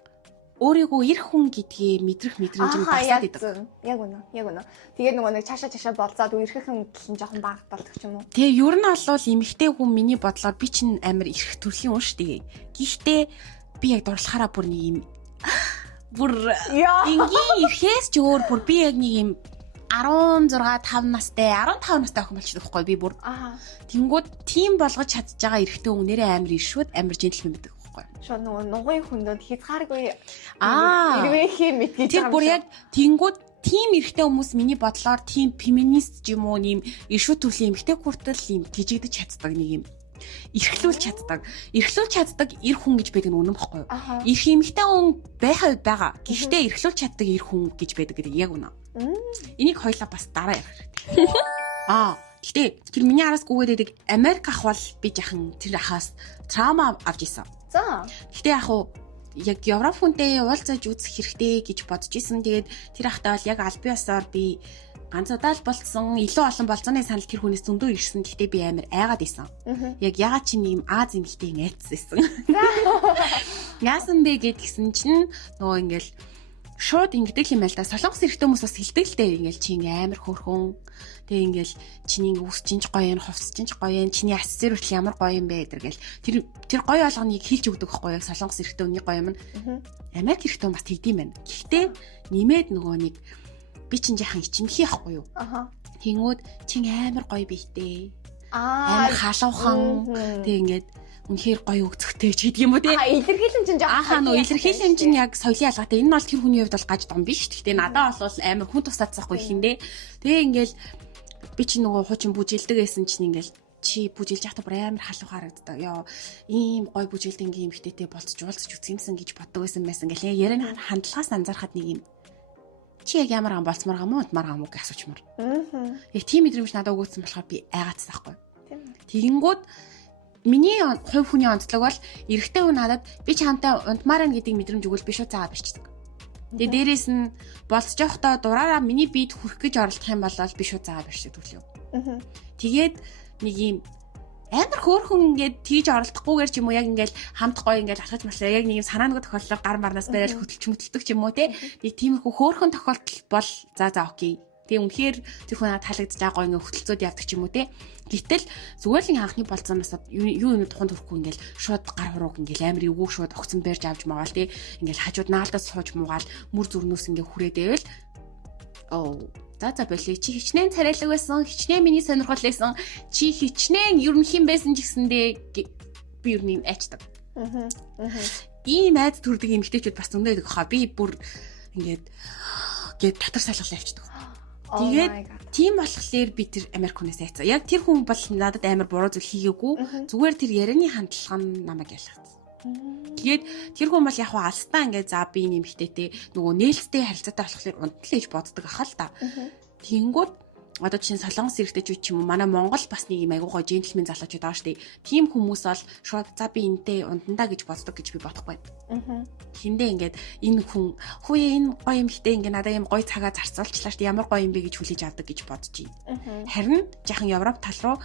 өөрийгөө эр хүн гэдгийг мэдрэх мэдрэмж нь багасаад идэг. Яг үнэ. Тэгээд нөгөө нэг цаашаа болцоод үерхэхэн төлн жоохон бага болдог ч юм уу. Тэгээ ер нь бол эмэгтэй хүн миний бодлоор би чинь амар эрх төрлийн хүн шүү дээ. Гэхдээ би яг дурлахаараа бүр нэг юм бүр энгийн эрхээс ч өөр бүр би яг нэг юм 16 5 настай 15 настай охин болчихдог байхгүй би бүр. Тэнгүүд тийм болгож чадж байгаа эрэгтэй хүн нэрээ амар иршүүд амар жентлмен байдаг байхгүй. Шоо нөгөө нугын хүндод хязгааргүй ирвэхи мэдгийж байгаа. Тэр бүр яг тэнгүүд тийм эрэгтэй хүмүүс миний бодлоор тийм феминист ч юм уу нэм иршүүд төрлийн эмэгтэй хүртэл юм тижигдэж чаддаг нэг юм эрхлүүлж чаддаг эр хүн гэж байдаг нь үнэн бохгүй юу? Эрх эмэгтэй хүн байхад байгаа. Гэхдээ эрхлүүлж чаддаг эр хүн гэж байдаг гэдэг яг үнэн. Энийг хоёлаа бас дараа ярих хэрэгтэй. Гэхдээ тэр миний араас гүгээд байдаг Америк ах бол би жахан тэр ахаас траума авч исэн. За. Гэхдээ яг Европ хүнтэй уулзаж үзэх хэрэгтэй гэж бодож исэн. Тэгээд тэр ахтай бол яг аль биесээр би ганц удаа л болцсон, илүү олон болцооны санал тэр хүнээс зөндөө ирсэн. Гэхдээ би амар айгаад исэн. Яг ягаад чи нэм Аз эмэгтэй айцсан. Яасан бэ гэдгсэн чинь нөгөө ингээл шууд ингэдэг юм байл да. Солонгос эрэгтэй хүмүүс бас хэлдэг л дээ. Ингээл чи амар хөөрхөн. Тэгээ ингээл чиний үс чинь гоё юм, хувцс чинь гоё юм, чиний ассер хүртэл ямар гоё юм бэ гэдэргээл тэр гоё болгоныг хэлж өгдөг байхгүй яг солонгос эрэгтэй хүний гоё юм нь. Америк эрэгтэй хүмүүс бас тэгдэм байна. Гэхдээ нэмээд нөгөө нэг би чинь яхан ичимхий ахгүй юу? Тэнгүүд чин амар гоё бийтэй. Амар халуухан. Тэг ингээд үнэхээр гоё өгцөгтэй ч гэдэг юм уу те. Илэрхийлэн чинь жоохон. Нөө илэрхийлэн чинь яг соёлын ялгаатай. Энэ нь бол тэр хүний хувьд бол гаж дом биш. Гэхдээ надад бол амар хүн тусаацсахгүй ихэндээ. Тэгээ ингээл би чи нөгөө хуучин бүжилдэг байсан чинь ингээл чи бүжилж явахдаа бүр амар халуун харагддаг. Ёо ийм гой бүжилдэг ингийн эмхтэйтэй болцож уулзаж үзгиймсэн гэж боддог байсан гэл ярианы хандлагаас анзаархад нэг юм чи яг ямар ам болцмор гам уу утмар гам уу гэж асуучмар. Яг тийм мэдрэмж надад өгөөцсөн болохоор би айгаацсан байхгүй. Тэгэнгүүт миний хувь хүний онцлог бол эрэгтэй хүн надад би ч хамтаа унтмаар байна гэдэг мэдрэмж өгвөл би шууд заагаад бичдэг. Тэгээ дээрээс нь болцож явахдаа дураараа миний биед хүрэх гэж оролдох юм бол би шууд заагаад бичдэг төглөө. Тэгээд нэг юм амар хөөрхөн ингээд тийж оролдохгүйгээр ч юм уу яг ингээд хамт гоё ингээд алхаж маслаа яг нэг юм санаа нэг тохиолдол гар марнаас бариад хөдөлж мөдөлдөг ч юм уу те нэг тиймэрхүү хөөрхөн тохиолдол бол за окей. Тэгээ үнэхээр тэр хүн таалагдж байгаа гоё ингээд хөтөлцөөд явдаг ч юм уу те. Гэтэл зүгээр л анхны болцооноос юу туханд хүрэхгүй ингээд шууд гар хурууг ингээд амар эвгүй шууд огцон барьж авч магаал те ингээд хажууд наалдаас сууж муугаал мөр зүрнөөс ингээд хүрээдэвэл за болий чи хичнээн царайлаг байсан хичнээн миний сонирхол байсан чи хичнээн ер нь хэн байсан ч гэсэндээ би ер нь айчдаг. Ийм айд төрдөг эмэгтэйчүүд бас зөндөө байдаг хаа би бүр ингээд дотор салгал явчихдаг. Тэгээд тийм болохоор би тэр Америк хүнээс айцсан. Яг тэр хүн бол надад амар буруу зүйл хийгээгүй. Зүгээр тэр ярианы хандлага нь намайг ялгацсан. Тэгээд тэр хүн бол яг алстаа ингээд за би нэмэгтэйтэй нөгөө нээлттэй харилцаатай болохоор унтлаа гэж боддог ахал та. Тэнгүүд одоо чинь солонгос эрэгтэйчүүд ч юм уу манай Монгол бас нэг юм айгуугой джентльмен залуучууд байгаа шүү дээ. Тийм хүмүүс бол шууд за би энтэй ундандаа гэж боддог гэж би бодохгүй. Хиндэ ингээд энэ хүн хөөе энэ гоё юм хтэй ингээд надаа юм гоё цагаа зарцуулчлаа шүү дээ. Ямар гоё юм бэ гэж хүлээж авдаг гэж бодож байна. Харин жахан Европ тал руу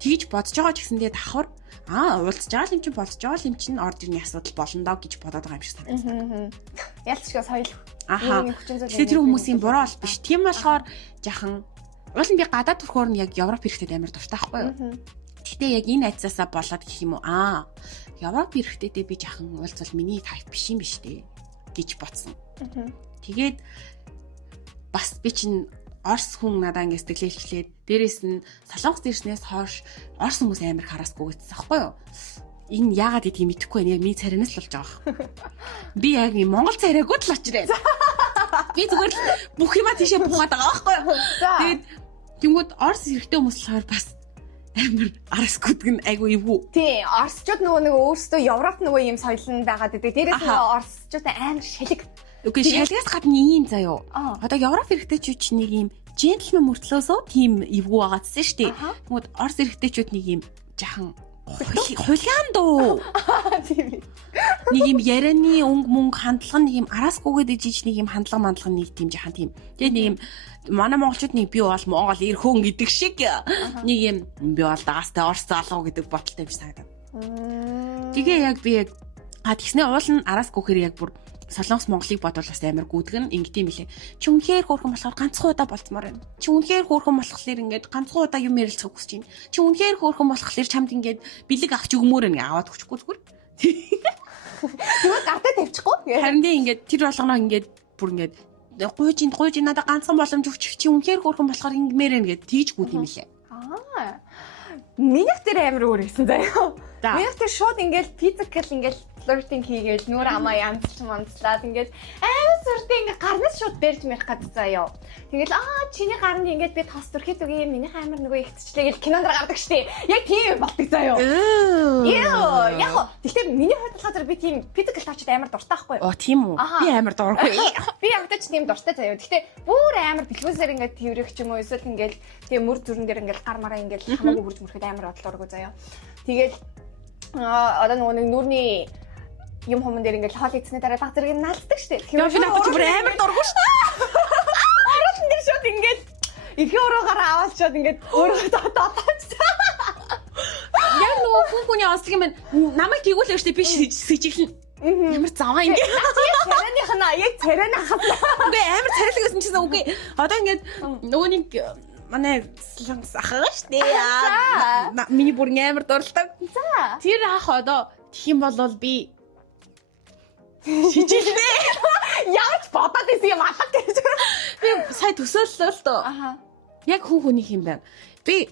тэгж бодож байгаа ч гэсэндээ давхар уулзж байгаа юм чинь болцож байгаа юм чинь орд ирний асуудал болно доо гэж бодоод байгаа юм шиг санагдсан. Ялцчгаа соёл. Тэгэхээр тэр хүмүүсийн буруу бол биш. Тийм болохоор жахан уул нь би гадаад төрхөөр нь яг Европ хэрэгтэй амар дуртай байхгүй юу? Гэтэ яг энэ айцаасаа болоод гэх юм уу Европ хэрэгтэйдээ би жахан уулзвал миний тайп биш юм биш дээ гэж бодсон. Тэгээд бас би чинь Орс хүн надаа ингэ сэтгэлээлчлээд дээрэс нь солонгос ирснээс хойш Орс хүмүүс амар хараасгүй гэсэн аахгүй юу? Энэ яагаад гэдгийг мэдэхгүй байна. Яг миний царинаас л болж байгаа. Би яг Монгол царайгууд л очрээ. Би зүгээр л бүх юма тийшээ бухаад байгаа аахгүй юу? Тэгээд тэнгууд Орс хэрэгтэй хүмүүс болохоор бас амар арасгүйдэг нь айгу эвгүй. Тий, орсчууд нөгөө өөрсдөө Европ нөгөө юм соёл нь байгаад байдаг. Дээрээс нь орсчууд амар шалэг. Үгүй шалгаас гадна ийм заяо. Одоо Европ эрэгтэйчүүд чинь нэг юм джентльмен мөртлөөсөө тийм эвгүй байгаадсэн шүү дээ. Тэгмээд Орс эрэгтэйчүүд нэг юм жахан хулиан дуу. Нэг юм ярианы өнгө мөнгө хандлага нэг юм араасгүйгээд ижиж нэг юм хандлага мандлага нэг тийм жахан тийм. Тэгээ нэг юм манай монголчууд нэг би бол Монгол эрхөн гэдэг шиг нэг юм би бол даастай Орс залуу гэдэг боталтай биш санагдав. Тэгээ яг би яг тэгснээ уул нь араасгүйхээр яг бүр Солонгос Монголыг бодвол бас амар гүдгэн ингэдэм билээ. Чи үнэхээр хөөрхөн болохоор ганцхан удаа болцмоор байна. Чи үнэхээр хөөрхөн болохоор ингээд ганцхан удаа юм ярилцах хүсэж байна. Чи үнэхээр хөөрхөн болохоор чамд ингээд бэлэг авч өгмөр ингээ аваад өгчихгүй зүгээр. Тэгвэл гартаа тавьчихгүй. Харин тийм ингээд тэр болгоноо ингээд бүр ингээд гуйж надад ганцхан боломж өгчих чи үнэхээр хөөрхөн болохоор ингэмээр нэгэд тийж гүд юм билээ. Минийх тэр амар өөр гэсэн заяа. За. Минийх тэр шууд ингээл physical ингээл flirting хийгээл нүур амаа янзлаад ингээл амар сүртэй ингээ гарнаас шууд бэрж мэх гэдэг заяа. Тэгэл чиний гарнд ингээд би тос төрхөд үгүй минийх амар нөгөө ихтчлээ гэл кинонд гардаг штеп. Яг тийм болдог заяа. Яа. Яг гэхдээ миний хувьд болохоор би тийм physical touch-д амар дуртай байхгүй юу? Оо тийм үү. Би амар дургүй. Би ягдаж тийм дуртай заяа. Гэхдээ бүр амар бэлгүүсээр ингээд тэрэх ч юм уу эсвэл ингээд тийм мөр зүрэн дээр ингээд гар мараа ингээд хамаагүй бүрж мөрөхөд амар бодлооргүй заяа. Тэгэл одоо нөгөө нүрний юм хүмүүс дээр ингээд хоол идсний дараа баг зэрэг наалдаг штеп. Би надад бүр амар дургүй шүү. Орон дээр шууд ингээд их өрөөгаараа аваалчаад ингээд өөрөө дотоодчихсан. Яг нөгөө хүний онцлог юм байна. Намайг тэгүүлээ штеп би сэжиглэн. Ямар заваа ингэ. Яг царайных нь. Үгүй амар царайлаг байсан чинь үгүй. Одоо ингээд нөгөө нэг манай ахаа штэ. Миний бүр амар дурлаа. За. Тэр ах одоо тэх юм бол би шижиглээ. Яаж бодоод исэн юм алга гэж. Би сая төсөөллөө л доо. Яг хүн юм байна. Би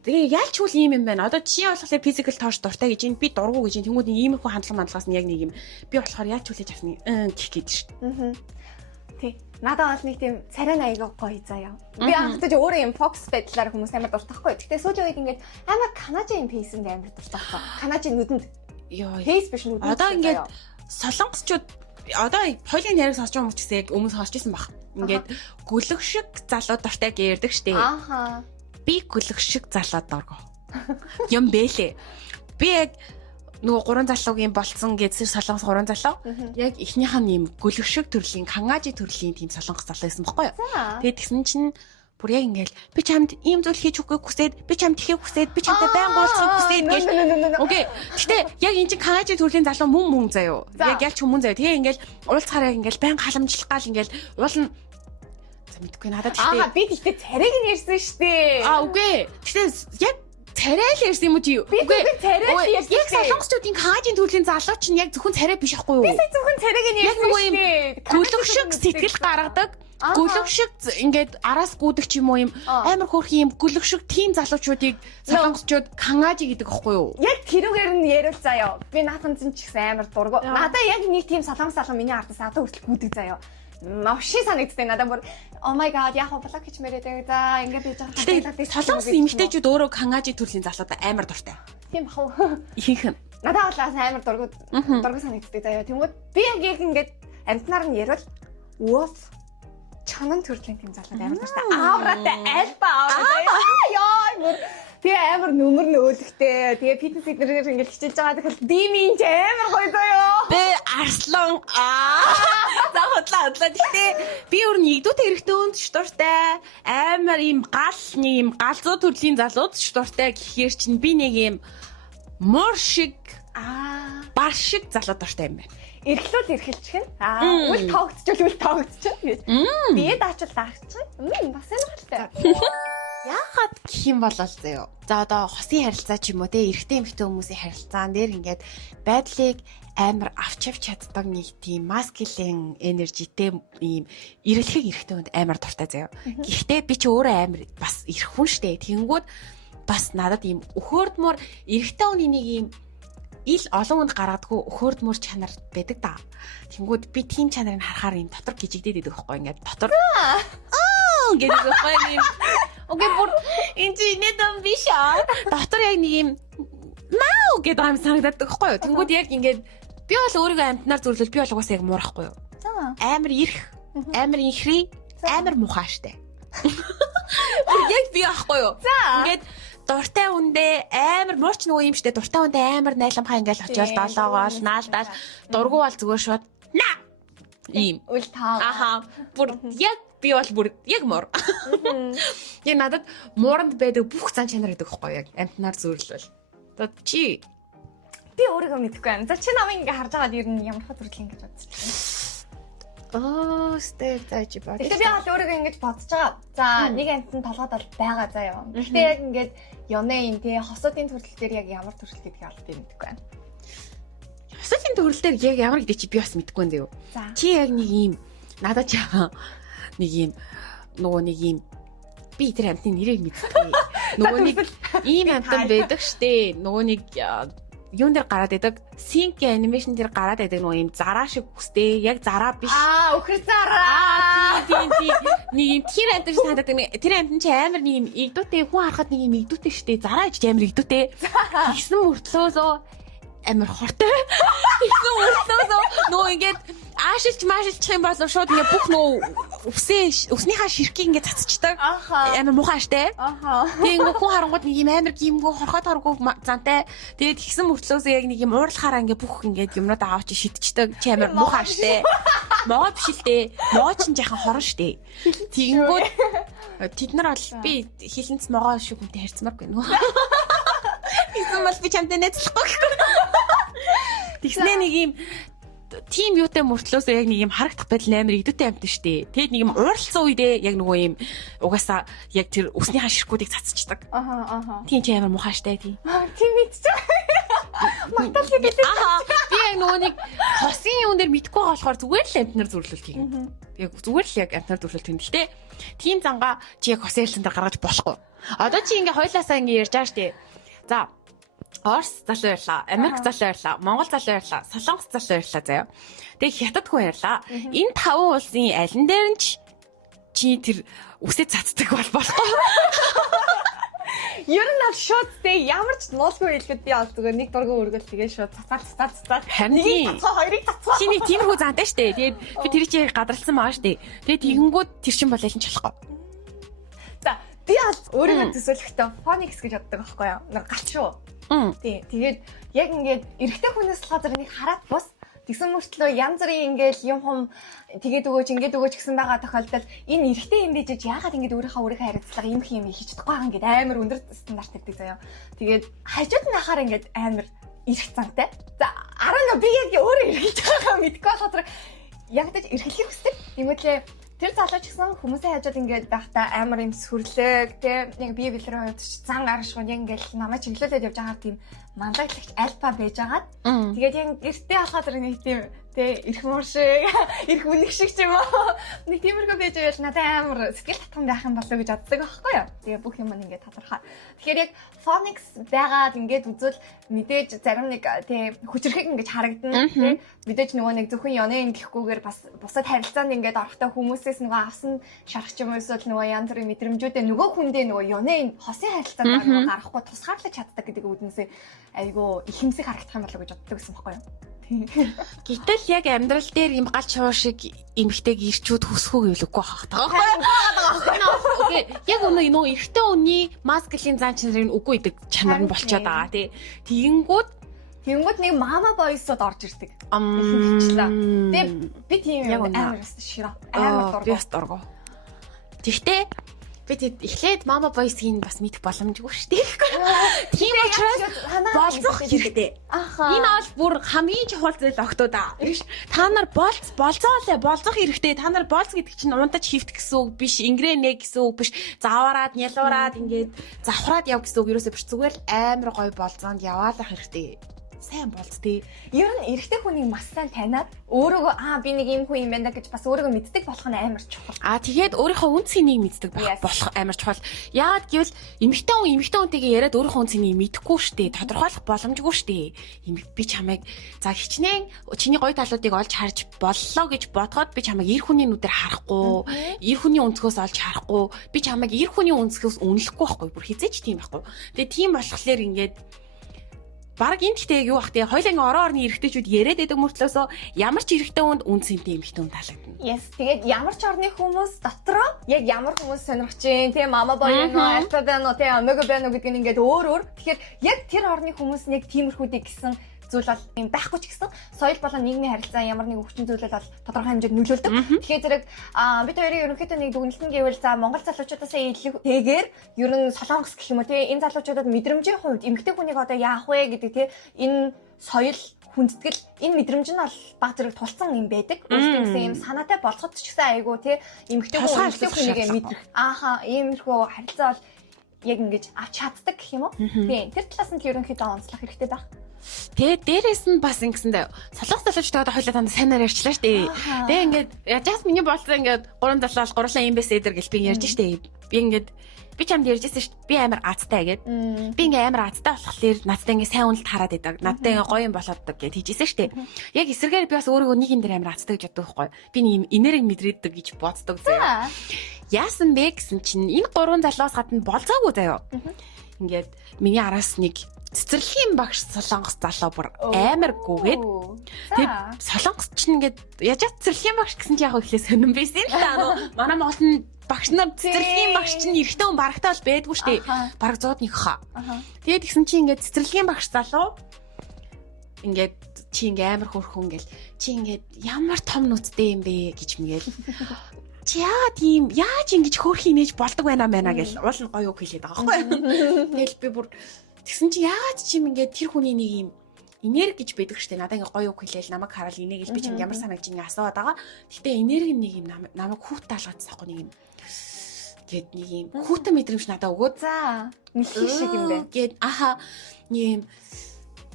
тэгээ яалчгүй юм байна. Одоо чи болохоор physical touch дуртай гэж юм. Би дургу гэж юм. Тэнгүүд ийм их хандлагаас нь яг нэг юм. Би болохоор яалчгүй авсны гэх гээд шүү. Тий. Надад бол нэг тийм царай аяга гоё заяа. Би анхдаж өөрөө юм fox байдлаар хүмүүс амар дуртахгүй. Гэтэ сүүлийн үед ингээд амар канажийн пейсэнд амар дуртахгүй. Канажийн нүдэнд. Йоо. Пейс биш нүдэнд. Одоо ингээд солонгосчууд одоо хоёлын яриг сонсч байгаа юм ч гэсэн яг өмнө сонсч байсан баг. Ингээд гүлэг шиг залуу дуртай гэж ярьдаг штеп. Ааха. Би гүлэг шиг залуу дургу. Юм бэлээ. Би яг нөгөө гурван залуугийн болцсон гэсэн солонгос гурван залуу. Яг эхнийх нь юм гүлэг шиг төрлийн канажи төрлийн тийм солонгос залуу байсан байхгүй юу? Тэгээд тэгсэн чинь бүр яг ингээл би чамд ийм зүйл хийж өгөхийг хүсээд би чамд тэхийг хүсээд би чамтай байнга уулзахыг хүсээд гэж. Окей. Гэтэ яг энэ чинь канажи төрлийн залуу мөн заяо. Яг ялч хүмүүн заяо. Тэгээ ингээл уулзахаараа ингээл байнга халамжлах гал ингээл уулна. За мэдгүй надад тэгтээ. Би тэгтээ царайг нь ярьсан штэ. Үгүй. Гэтэ яг царай л ярьсан юм уу чи? Үгүй царай л ярьсан. Яг солонгосчуудын канажи төрлийн залуу чинь яг зөвхөн царай биш ахгүй юу? Би сая зөвхөн царайг нь ярьсан штэ. Гүлэг шиг сэтгэл гаргадаг. Гүлэг шиг ингээд араас гүдэг ч юм уу юм амар хөөрхөн юм гүлэг шиг тийм залуучуудыг солонгосчууд канажи гэдэг аахгүй юу? Яг тэрүүгээр нь яриул заяа. Би наатан зэн ч гэсэн амар дургу. Надаа яг нэг тийм солонгос залуу миний ардаас одоо хүртэл гүдэг заяа. Мавши санагддаг надад бүр oh my god яг блог гэж мэрэдэг. За ингээд би жаа хатгалаад солонгос эмэгтэйчүүд өөрөө канажи төрлийн залуудаа амар дуртай. Тийм бах. Ихэнх нь. Надад бол амар дургу санагддаг заяа. Тэнгүүд би яг ингээд амтнаар нь яриул wolf чанан төрлийн тийм залууд амар дуртай. Аавратай альба аавратай. Яа бүр тэгээ амар нүмер нөөлөгтэй. Тэгээ фитнес эднэр ингээд хичээлж байгаа тэгэхээр димийн ч амар гоё заяа. Би арслан за хотлаа. Гэхдээ би өөр нэгдүгээр хэрэгтэй өнд ч дуртай. Амар ийм гал нэг ийм галзуу төрлийн залууд ч дуртай гэхээр чинь би нэг ийм мор шиг бар шиг залуу дуртай юм байна. Эрхлүүл эрхэлчих нь. Үл тоогдчихвол тоогдчих гэж. Би даачвал даагчих. Бас сонирхолтой. Яагаад гэх юм бол заяо. За одоо хосын харилцаа ч юм уу те эрэгтэй эмэгтэй хүмүүсийн харилцаан дээр ингээд байдлыг амар авч чаддаг нэг тийм маскулин энержитэй ийм эрэлхэг эрэгтэй хүнд амар дуртай заяо. Гэхдээ би ч өөрөө амар бас эрх хүн штэ. Тэнгүүд бас надад ийм өхөөрдмөр эрэгтэй хүний нэг ийм ил олон хүнд гаргадаггүй өхөөрдмөр чанар байдаг да. Тэнгүүд би тийм чанарыг харахаар ийм дотор гжигдээд идэх байхгүй ингээд дотор гэдэг байхгүй юм. Окей бүр энэ нэдэн биш аа. Дотор яг нэг юм наа гэдэг юм санагдаад байхгүй юу. Тэнгүүд яг ингээд би бол өөрийгөө амтнаар зөвлөл би бол угаасаа яг муурахгүй юу. Амар ирэх, амар инхри, амар мухаа штэ. Яг би ахгүй юу. Ингээд дуртай үндэ амар муурч нөгөө юм штэ. Дуртай үндэ амар найламхаа ингээд очиод долоогоол наалдаал дургу бол зүгээр шууд наа. Ийм үл таа. Аха. Бүр яг би бол бүр яг муур. Яг надад мууранд байдаг бүх зан чанар гэдэг байхгүй яг амтнаар зөвлөл. Одоо чи би өөрийгөө мэдэхгүй байна. За чи намайг ингээ харж байгаад ер нь ямар хөө төрлийн гэж бодчих. Стэй зааж бод. Гэтэ би бол өөрийгөө ингэж бодож байгаа. За нэг амтны толгойд бол байгаа заа яваа. Гэтэ яг ингэж ёнын тий хосуудын төрөл дээр яг ямар төрөл гэдгийг аль би мэдэхгүй байна. Хосуудын төрөл дээр яг ямар гэдэг чи би бас мэдэхгүй юм зөө. Чи яг нэг юм надад ч нэг юм нөгөө нэг юм би тэр амтны нэрийг мэддэг. Нөгөө нэг ийм амтан байдаг штэ. Нөгөө нэг юун дээр гараад байдаг? Sync animation дээр гараад байдаг нөгөө юм зараа шиг үстэй. Яг зараа биш. Өхөр зараа. Тийм. Нэг юм тэр амтан шиг санагдаад байна. Тэр амтан чи амар нэг юм игдүүтэй хүн харахад нэг юм игдүүтэй штэ. Зараа иж амар игдүүтэй. Тэгсэн мөртлөөсөө амар хортой. Тэгсэн мөртлөөсөө нөгөө ингээд маашилчих юм бол шууд ингээ бүх нөө өснийхаа ширхгийг ингээ цацчихдаг. Амар муухай штэ. Тэгээ ингээ хүн харангууд нэг юм амар гимгүү хорхоод харгуу зантай. Тэгээд тэгсэн мөртлөөсөө яг нэг юм уурлахаараа ингээ бүх ингээ юмнууд аваач шидчихдэг. Чи амар муухай штэ. Могоо биш л дээ. Могоо ч яхан хорон штэ. Тэгэнгүүт тэд нар бол би хилэнц могоо шиг хүнтэй харьцмааргүй нөө. Тэгсэн бол би чамтай найзлахгүй. Тэгснэ нэг юм тим юутай мөртлөөсөө яг нэг юм харагдах байдал амар идүүтэй амт штэ. Тэгээд нэг юм ууралцсан үедээ яг нөгөө юм угаасаа яг тэр өснийхаа ширхгүүдийг цацчихдаг. Тийм ч амар муухай штэ тийм. Тийм мэдчихэ. Магтаал гэдэг. Би яг нөгөө нэг хосын юун дээр мэдгүй байгаа болохоор зүгээр л амтнаар зүрлүүлдэг юм. Яг зүгээр л яг амтнаар зүрлүүлдэг юм л дээ. Тийм зангаа чи яг хосын ялсан дээр гаргаж болохгүй. Одоо чи ингээ хоёлаасаа ингээ ярьж байгаа штэ. За Орос залуу ярьлаа, Америк залуу ярьлаа, Монгол залуу ярьлаа, Солонгос залуу ярьлаа заяа. Тэгээ хятад хүн ярьлаа. Энэ 5 улсын аль нь дээр нь чи тэр үсээ цацдаг болохгүй. Ер нь бол шууд тэ ямар ч нуулгүй хэлэхэд би бол зүгээр нэг дургу өргөл тэгээ шууд цацаад. Харин хоёрыг цацгаа. Чи нэг тиймэрхүү зантай штэ. Тэгээд би тэр чи гадралсан байгаа штэ. Тэгээд тэгэнгүүт тэр чин бол аль нь болохгүй. За би бол өөрийгөө төсөөлөхдөө Phoenix гэж боддог байхгүй юу? Нэг галч шүү. Тий. Тэгээд яг ингээд эрэгтэй хүнээс л газар нэг хараад бус тэгсэн мөртлөө янз бүрийн ингээд юм тэгээд өгөөч ингээд өгөөч гэсэн байгаа тохиолдолд энэ эрэгтэй юм байж яагаад ингээд өөрийнхөө хариуцлага юм хийж чадахгүй байгаа ингээд амар өндөр стандарт гэдэг заяа. Тэгээд хажууд нь ахаар ингээд амар эрэх зантай. За 10 би яг өөрөө эргэлж байгаагаа мэдгүй болохоор яг гэж эргэлхийг хүсдэг. Юмэтлээ тэр залууч гэсэн хүмүүсийн хажууд ингээд байхдаа амар юм сүрлэг те нэг бие билрээ удаж зан гаршгүй яг ингээд намайг чиглүүлээд явж байгаа тийм манлаглагч альфа байж агаад тэгээд яг гэртээ алхаад нэг тийм те эрх муур шиг эрх үнэх шиг ч юм уу нэг тиймэрхүү байж байвал надад амар сэтгэл татхан байх юм болоо гэж боддог байхгүй юу. Тэгээ бүх юм ингээд тодорхой. Тэгэхээр яг Phoenix байгаад ингээд үзвэл мэдээж зарим нэг те хүчрэхэг ингээд харагдана те мэдээж нөгөө нэг зөвхөн ёны гэхгүйгээр бас бусад харилцаанд ингээд орохдоо хүмүүсээс нөгөө авсан шарах ч юм уу эсвэл нөгөө янз бүрийн мэдрэмжүүдээ нөгөө хүндээ нөгөө ёны хосын харилцаанд нөгөө гарахгүй тусгаарлаж чаддаг гэдэг үднээсээ айгу их хэмсэг харагдах юм болоо гэж боддог гэсэн байхгүй юу. Гэтэл яг амьдрал дээр юм галч шуу шиг эмхтэйг ирчүүд хүсэхгүй гэвлэггүй хах таа. Окей. Яг нөгөө эрэгтэй хүний маскулин зан чанарын үгүй гэдэг чанар нь болчиход байгаа тий. Тэгэнгүүт нэг мама бойсод орж ирдэг. Тэгээ би тийм амар шираа. Амар дургу. Тэгтээ би эхлээд мама бойсгийн бас мэдэх боломжгүй шүү дээ. Тийм учраас болцох хэрэгтэй. Энэ бол бүр хамгийн чухал зүйл огтоо да. Та нар болцох хэрэгтэй. Та нар болц гэдэг чинь унтаж хөвт гэсэн үг биш, ингэрэнэ гэсэн үг биш. Заваараад, нялуураад ингээд завхраад яв гэсэн үг ерөөсөө биш. Зүгээр л амар гоё болцоонд яваалах хэрэгтэй. Сайн болц тий. Ер нь эрэгтэй хүнийг маш сайн таниад өөрөөгөө би нэг юм хүн юм байна гэж бас өөрөөгөө мэддэг болох нь амар чухал. Тэгээд өөрийнхөө үн цэнийг мэддэг болох амар чухал. Яагаад гэвэл эмэгтэй хүнтэйгээ яриад өөрийнхөө үн цэнийг мэдэхгүй штэ. Тодорхойлох боломжгүй штэ. Би чамайг за хичнээн чиний гоё талуудыг олж харж боллоо гэж бодоход би чамайг эр хүний нүдээр харахгүй, эр хүний өнцгөөс олж харахгүй, би чамайг эр хүний өнцгөөс үнэлэхгүй байхгүй. Бүр хизээч тийм байхгүй. Тэгээ тийм болохоор ингээд бараг энэ гэхдээ юу бах те хоёлын орон орны эрэгтэйчүүд яриад байдаг мөртлөөсөө ямар ч эрэгтэй хүнд үн цэнтэй эмэгтэй хүн таалагдана. Yes. Тэгээд ямар ч орны хүмүүс дотроо яг ямар хүмүүс сонирхож чинь те мама боё нөө альфа байна уу те омега байна уу гэдэг нь ингээд өөр. Тэгэхээр яг тэр орны хүмүүс нэг тиймэрхүүдийг гисэн зүйл бол юм байхгүй ч гэсэн соёл болон нийгмийн харилцаа ямар нэг өвчин зүйлүүд бол тодорхой хэмжээнд нөлөөлдөг. Тэгэхээр зэрэг бид хоёрын ерөнхийдөө нэг дүгнэлтэн гэвэл за Монгол залуучуудаас илүүтэйгээр ер нь Солонгос гэх юм уу тий энэ залуучуудад мэдрэмжийн хувьд эмэгтэй хүнийг одоо яах вэ гэдэг тий энэ соёл, хүндэтгэл энэ мэдрэмж нь бол баг зэрэг тулцсан юм байдаг. Өөртөө гэсэн юм санаатай болцоход ч гэсэн айгу тий эмэгтэй хүн хүнийг мэдрэх. Ааха, иймэрхүү харилцаа бол яг ингэж авч чаддаг гэх юм уу? Тийм. Тэр талаас нь ерөнхийдөө онцлох хэрэгтэй байх. Тэгээ дээрээс нь бас ингэсэндээ солонгос залуучтайгаа хоёулаа танд сайнаар ярьчлаа штэ. Тэгээ ингээд жас миний болцоо ингээд 3 залуул гурлаа юм бэсэ дээр гэл би ярьж штэ. Би ингээд би чамд ярьжсэн шүү дээ. Би амар азтай гэд. Би ингээ амар азтай болохоор надтай ингээ сайн үнэлт хараад идэг. Надтай ингээ гоё юм болооддаг гэд хийжсэн шүү дээ. Яг эсрэгээр би бас өөрийгөө нэг юм дээр амар азтай гэж боддог байхгүй. Би нэг юм энерги мэдрээдэг гэж боддог заяа. Яасан бэ гэсэн чинь энэ 3 залуус гадна болцоогүй заяа. Ингээд миний араас нэг цэцэрлэгийн багш солонгос залуу бүр амар гүгээд. Тэг солонгос ч ингээд яаж цэцэрлэгийн багш гэсэн чи яг ихлэ сонирн байсан л та. Манай Монголын багш нар цэцэрлэгийн багш чинь эрэгтэй хүн барагтаа бол байдгүй шүү дээ. Бараг 101 хаа. Тэгээд тэгсэн чи ингээд цэцэрлэгийн багш залуу ингээд чи ингээ амар хөрхөн гэл чи ингээд ямар том нүцтэй юм бэ гэж мгээл. Чи яаж ингэж хөөрхий нээж болдог байна гэл уул нь гоё үг хэлээд байгаа байхгүй. Тэгэл би бүр тэгсэн чи яаж чим ингээд тэр хүний нэг юм энерги гэж байдаг штэ надад ингээ гоё үг хэлээл намайг хараад инегээл би чинь ямар санагдаж ингээ асууад байгаа. Гэтэ энерги нэг юм намайг хүүт таалгаадсан байхгүй нэг юм гээд нэг юм хүүтэн мэдрэмж надад өгөөд за нэлхий шиг юм бэ гээд аха нэг юм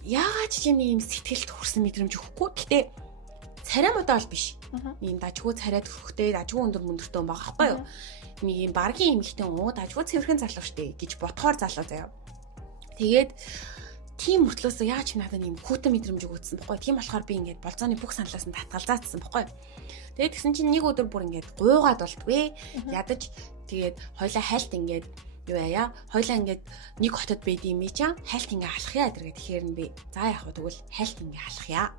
яаж ч нэг юм сэтгэлд хүрсэн мэдрэмж өгөхгүй. Гэтэ царай модоо бол биш. Нэг дажгүй царайд хөхтэй дажгүй өндөр мөндөртэй юм байгаа байхгүй юу. Нэг юм баргийн эмэгтэй уу дажгүй цэвэрхэн залуу штэ гэж ботхоор залуу заяа. Тэгээд тийм мөртлөөсөө яаж надад юм хүүтэн мэдрэмж өгөөдсөн баггүй. Тийм болохоор би ингээд болзооны бүх саналаас нь татгалзаацсан баггүй. Тэгээд тэгсэн чинь нэг өдөр бүр ингээд гуйгаад болтгүй. Ядаж тэгээд хоёлаа хайлт ингээд юу яа. Хоёлаа ингээд нэг хотод байд юм чи хайлт ингээд алхахяа гэдэг. Тэгэхээр нь би за яах вэ тэгвэл хайлт ингээд алхахяа.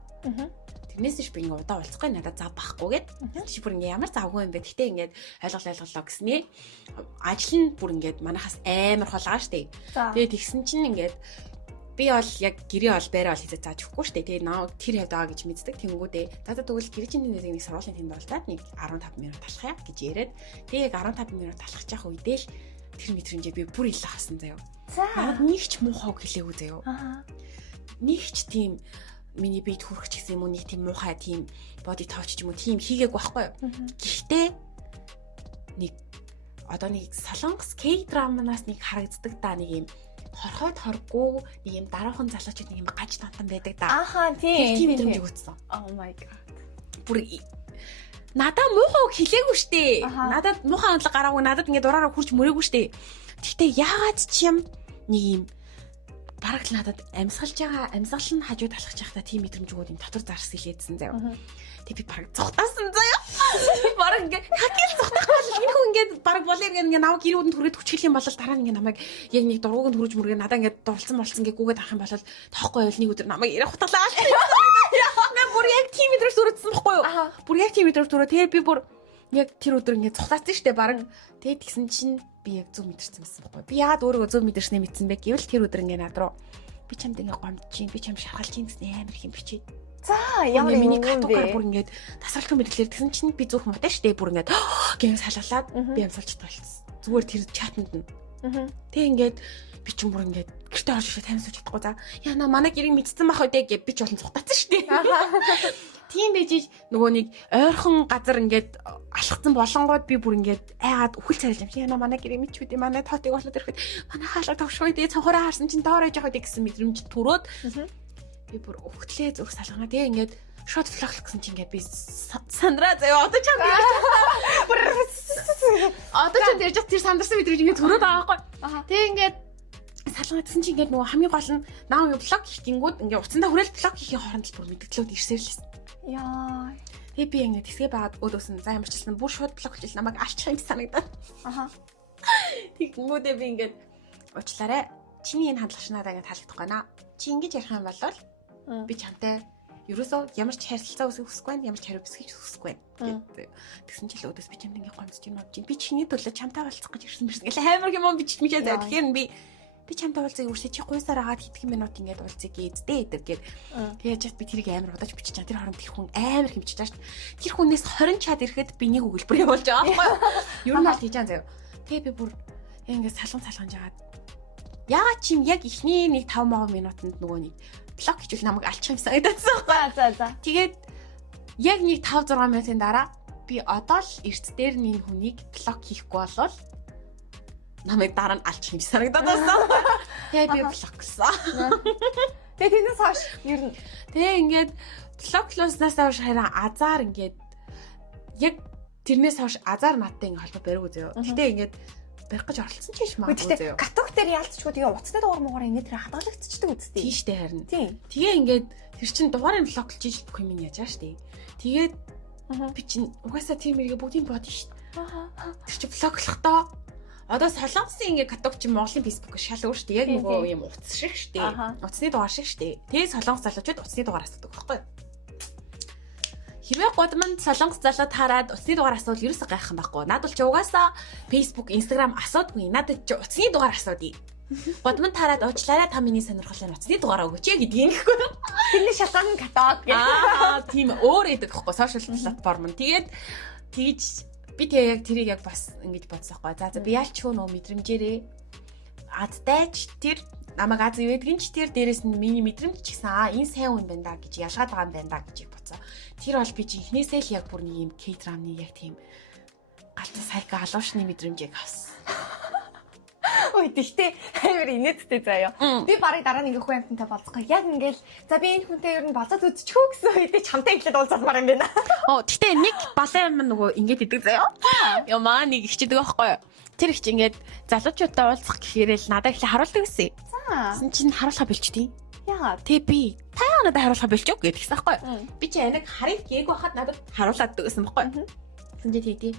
Тэрнээс ч би ингээд удаа уулзахгүй надад зав баггүйгээд чи бүр ингээд ямар завгүй юм бэ. Гэтэ ингээд ойлголоо гэснээ ажил нь бүр ингээд манахаас амар хулгаа штэ. Тэгээд тэгсэн чинь ингээд би бол яг гэрээ бол байраа бол хийzээ зааж өгөхгүй штэ. Тэгээ тэр хавьд байгаа гэж мэддэг. Тэнгүүдээ за тэгвэл гэрээ чинь нэг сургуулийн тэнд болдаад нэг 15 минут талхая гэж яриад тэгээ яг 15 минут талхаж явах үедээ л тэр мэдрэмжээ би бүр илээ хасан заяа. Надад нэг ч муухайг хэлээгүй заяа. Нэг ч тийм миний бие төрөх ч гэсэн юм уу нэг тийм муухай тийм боди товч ч юм уу тийм хийгээгүй байхгүй юу. Гэхдээ нэг одоо нэг солонгос K-драманаас нэг харагддаг да нэг юм хорхойд хоргүй нэг юм дараахан залуучууд нэг юм гаж тантан байдаг да. Ааха тийм мэдрэмж өгсөн. Oh my god. Бүр надаа муухай хэлээгүй штэ. Надад муухай онцлог гараагүй надад ингээд дураараа хурж мөрөөгүй штэ. Гэхдээ яагаад ч юм нэг юм бараг л надад амьсгалж байгаа амьсгал нь хажууд алхаж байхдаа тийм мэдрэмж өгөөд юм дотор зарс хэлээдсэн заяа. Тэг би бараг цухтаасан заяа. Бараг ингээд хакил цухтахгүй энэ хүн ингээд бараг болоо ингээд намайг гэрүүдэнд түрээд хүчил юм бол дараа нь ингээд намайг яг нэг дургуунд хүрэж мөргөө надаа ингээд дурлцсан ингээд гүгээд авах юм бол тоохгүй байвал нэг өдөр намайг ирэх хутгалаа. Наа бүр яг тийм мэдрэмж төрөдсөн байхгүй юу? Бүр яг тийм мэдрэмж төрөө. Тэгээ би бүр яг тэр өдөр ингээд цухтаасан штэ бараг. Тэгээ тэгсэн чинь би яг зөв мэдэрсэн байсан байхгүй. Би яагаад өөрийгөө зөв мэдэрснээ мэдсэн бэ гэвэл тэр өдөр ингээд над руу би чамд ингээд гомдож чинь би чам шаргалж чинь гэсэн амар их юм бичээд. За ямар миний катугаар бүр ингээд тасралтын мэдрэлээр тэгсэн чинь би зүрх муутай штэ бүр ингээд гэн салгалаад би амсалж толцсон. Зүгээр тэр чатанд нь. Тэг ингээд би ч бүр ингээд гэртээ орж ирээ таймс үуч чадахгүй за. Яна манай гэрийг мэдсэн байх үү гэж би ч болон цухтаасан штэ. Тийм байж нөгөө нэг ойрхон газар ингээд алхацсан болонгууд би бүр ингээд айгаад үхэл царилж юм чи яна манай гэрийг мэдчихдээ манай тоотыг болоод ирэхэд манай хаалга тавшгүй дээ цанхураа харсан чинь доороо яж явах гэсэн мэдрэмж төрөөд би бүр өгтлээ зүрх салгана тэгээ ингээд шот флах гэсэн чинь ингээд би сандраа заяа одоо чам одоо ч тэр жоо тэр сандарсан мэдрэмж ингээд төрөөд байгаа байхгүй тэгээ ингээд салгана гэсэн чинь ингээд нөгөө хамгийн гол нь наа блок хийх гингүүд ингээд уцандаа хүрэл блок хийхийн хооронд л бүр мэдгэлүүд ирсээр л яа. Тэгээ би ингээд тэсгээ байгаад өөдөөсөн за ямар ч хэлсэн бүр шууд блок хийл намайг алчих юм санагдаад. Тэгмүүдээ би ингээд уучлаарай. Чиний энэ хандлага надад ингээд таалагдахгүй байна. Чи ингэж ярих юм бол би чамтай ерөөсөө ямар ч харилцаа үүсэхгүй байна, ямар ч хариу бүсгийч үүсэхгүй байна. Тэгсэн чинь л өөдөөс би чамд ингээд гомдож юм авч. Би чиний төлөө чамтай болцох гэж ирсэн мэрсэн. Ингээл амар юм бичиж мичээ заа. Тэгэхээр би чамтай уулзъя үрсэ чи гуйсаар агаад хэдхэн минут ингээд уулзъя гээдтэй эдэр гээд тэгээ чад би тэрийг амар удаж бичиж чаа тэр хооронд тэр хүн амар хэмжиж байгаа шүү дээ. Тэр хүнээс 20 чад ирэхэд би нэг өгүүлбэр явуулж байгаа байхгүй юу? Ер нь бол хийж байгаа заяа. Тэгээ би бүр ингээд салган жагаад яагаад чим яг ихний нэг 5 минутанд нөгөө нэг блок хийвэл намайг алчих юм санагдсан. За. Тэгээд яг нэг 5-6 минутын дараа би одоо л эрт дээр нь энэ хүнийг блок хийхгүй болвол намайг дараа нь алчих юм санагдаад байсан. Тэгээд би блоклсан. Тэгээд тэрнээс хойш ер нь Тэгээ ингээд блоклууснаас хойш харин азар ингээд яг тэрнээс хойш азар надтай ингээд холбоо бариу зөө. Гэтэ ингээд барих гэж оролцсон ч биш магадгүй зөө. каток дээр яалтчгүй тэгээ уцтай дугаар муугаар ингээд тэр хадгалагдчихдаг үстэй. Тийм штэ харин. Тийм. Тэгээ ингээд тэр чин дугаарыг блоклж иж бүх юм яаж штэ. Тэгээд би чин угаасаа тийм мэргээ бүгдийг бодно штэ. Тэр чин блоклохдоо одоо солонгосын ингээ каток чи Монголын фейсбુક шал өөр штэ. Яг нөгөө юм утас шиг штэ. Утасны дугаар шиг штэ. Тэгээ солонгос залуучууд утасны дугаар асуудаг байхгүй юу? Хэрвээ годманд солонгос залууд хараад утасны дугаар асуувал ерөөсөө гайхах юм байхгүй. Наад бол чи угаасаа Facebook, Instagram асуудгүй. Надад чи утасны дугаар асуудъя. Годманд хараад уучлаарай та миний сонирхолоор утасны дугаараа өгөөч гэдгийг ингэхгүй. Тэрний шалтгаан нь каток гэх. Тийм өөр гэдэг байхгүй сошиал платформ нь. Тэгээд тэгж би тэгээ яг тэрийг яг бас ингэж бодсон байхгүй. За би яалч хөө нөө мэдрэмжээрээ адтайч тэр намайг аз ивэдгэн ч тэр дээрэс нь миний мэдрэмж ч гэсэн энэ сайн хүн байна да гэж ялгаад байгаа юм байна да гэж бодсон. Тэр бол би жинхнээсээ л яг бүр нэг юм K-драмны яг тийм галзуу сайка алуушны мэдрэмжийг авсан. Ой тэгтээ амар инээдтэй заяа. Би барыг дараа нэг хүн амтантай болцгоо. Яг ингээл за би энэ хүнтэй ер нь болцоод үзчихөө гэсэн үедээ чамтай ихлэд уулзалмаар юм байна. Тэгтээ нэг балан юм нөгөө ингэж идэг заяа. Ямаа нэг ихчдэг байхгүй юу? Тэр ихч ингээд залуучуудтай уулзах гэхээр л надад ихлэ харуулдаг гэсэн. Тэгсэн чинь харуулхаа бэлчдیں۔ Яагаад? Тэг би та надад харуулхаа бэлчөө гэдгийгсэн байхгүй юу? Би чи аниг харыг гээг байхад надад харуулаад гэсэн байхгүй юу? Тэгсэн чи тэгдий.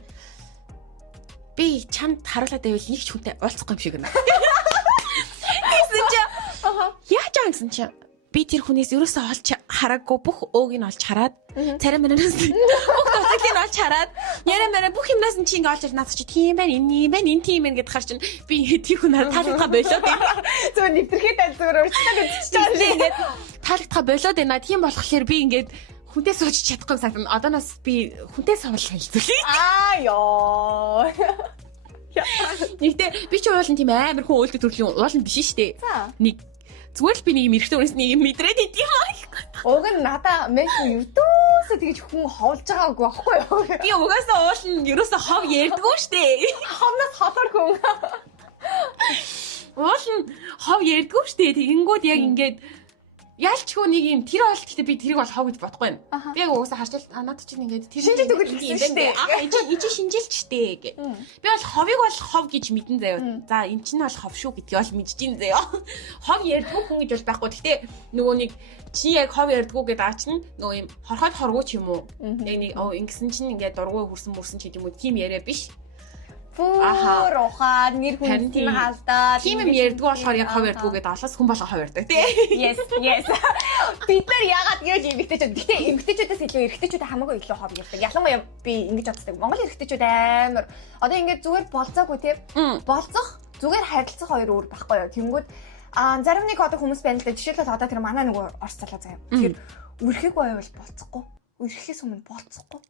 Би чамд харуулаад байвал нэг ч хүнтэй уулзахгүй юм шиг байна. Тэгсэн чи яаж аа гэсэн чи би тэр хүнээс ерөөсөө олж хараагүй бүх өөг нь олж хараад царай мараас бүх тусалыг нь олж хараад яраа бүх юмнаас нь чи ингэ олж надад чи тийм байна энэ тийм байна гэдээ хар чин би тэр хүн таалагдхаа болоод зөв нэвтэрхээ тал зүгээр урьдчилаа гэдчихэж ингээд таалагдхаа болоод байна. Тийм болохоор би ингээд хүнтэй сууж чадахгүй юм санагдана. Одооноос би хүнтэй суувал хэлцүүлээ. Ёо. Нэгдээ би ч уулын тийм амар хүн уулдаг төрлийн уулын биш штэ. Нэг зүгээр л би нэг юм эрэгтэй хүнээс нэг юм мэдрээд идэв юм. Уг нь надаа мэн юудөөсөө тэгэж хүн ховлж байгаагүй байхгүй юу? Би угаасаа уулын ерөөсөө хов ярьдгүй штэ. Ховноос холоор хүн. Уулын хов ярьдгүй штэ. Тэгэнгүүт яг ингээд ялчгүй нэг юм тэр бол гэхдээ би тэрийг бол хов гэж бодохгүй юм. Би яг угаасаа харчил надад чинь ингээд тэр шинжил төгөлсөн штэ. Энд шинжилчтэй гэ. Би бол ховыг бол хов гэж мэдэн заяа. За эн чинь бол хов шүү гэдгийг бол мэдчихин заяа. Хов ярьдгүй хүн гэж бол байхгүй. Гэхдээ нөгөө нэг чи яг хов ярьдгүй гэдэг аа чинь нөгөө юм хорхойд хоргоо ч юм уу. Яг нэг ингэсэн чинь ингээд дургуй хүрсэн ч гэдэг юм уу. Тим яриа биш. Бүр ухаад нэр хүнтэй хаалдаа. Тийм юм ярьдгүй болохоор яг хов ярьдгүй гэдэг алаас хүн болго хов ярьдаг тий. Yes. Бид нар яагаад гэж эмгтээчүүд. Гэтэ эмгтээчүүдээс илүү эрэгтэйчүүд хамаагүй илүү хов ярьдаг. Ялангуяа би ингэж боддог. Монгол эрэгтэйчүүд амар одоо ингэж зүгээр болцоогүй тий. Болцох зүгээр харилцах хоёр өөр байхгүй юу. Тэнгүүд зарим нэг одоо хүмүүс байна л да. Жишээлбэл одоо тэр манай нөгөө орц залуу заяа. Тэр үрхийг байвал болцохгүй. Үрхээс өмнө болцохгүй.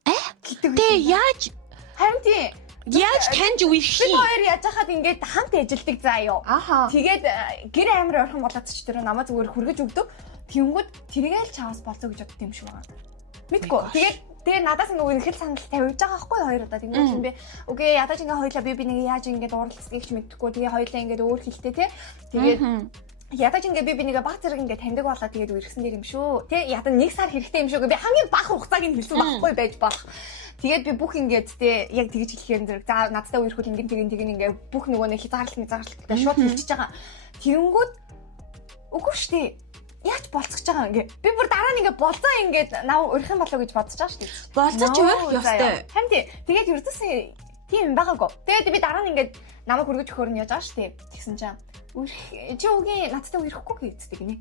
Гэтэ яаж харин тий яаж таньж үерхий? Бид хоёр яаж хахад ингээд хамт ажилдаг заа юу. Тэгээд гэр амир орхон болоод ч тэр намаа зүгээр хүргэж өгдөг. Тэнгүүд тэргээл чаавс болцоо гэж бодд юм шиг байна. Мэдгүй. Тэгээд надаас нөгөө ихэл санал тавьж байгаа байхгүй хоёр удаа. Тэнгүүд би үгүй ядаж ингээ хоёлаа би нэг яаж ингээд уралцгийг ч мэдхгүй. Тэгээ хоёлаа ингээд өөр хэлтэй те. Тэгээд ядаж ингээ би нэгэ баг зэрэг ингээ таньдаг болоо тэгээд үерхсэн дэр юм шүү. Тэ ядаа нэг сар хэрэгтэй юм шүү. Би хамгийн бага хугацааг нь хэлсэн байхгүй байж болох. Тэгээд би бүх ингээд те яг тэгж хэлэхээр зэрэг за надтай үерхүүл ингээд ингээ бүх нөгөө нэг хязгаарлалт шууд хэлчихэж байгаа. Тэнгүүд үгүй штэ. Яаж болцож байгаа ингээ. Би бүр дараа нь ингээ болцоо ингээд нав өрөх юм болоо гэж бодож байгаа штэ. Болцооч өрөх ёстой. Харин тий. Тэгээд ердөөсөө тийм юм байгаагүй. Тэгээд би дараа нь ингээд намайг хүргэж өгөхөр нь яаж байгаа штэ. Тэгсэн чинь чи үгүй надтай үерхгүй гэжтэй гинэ.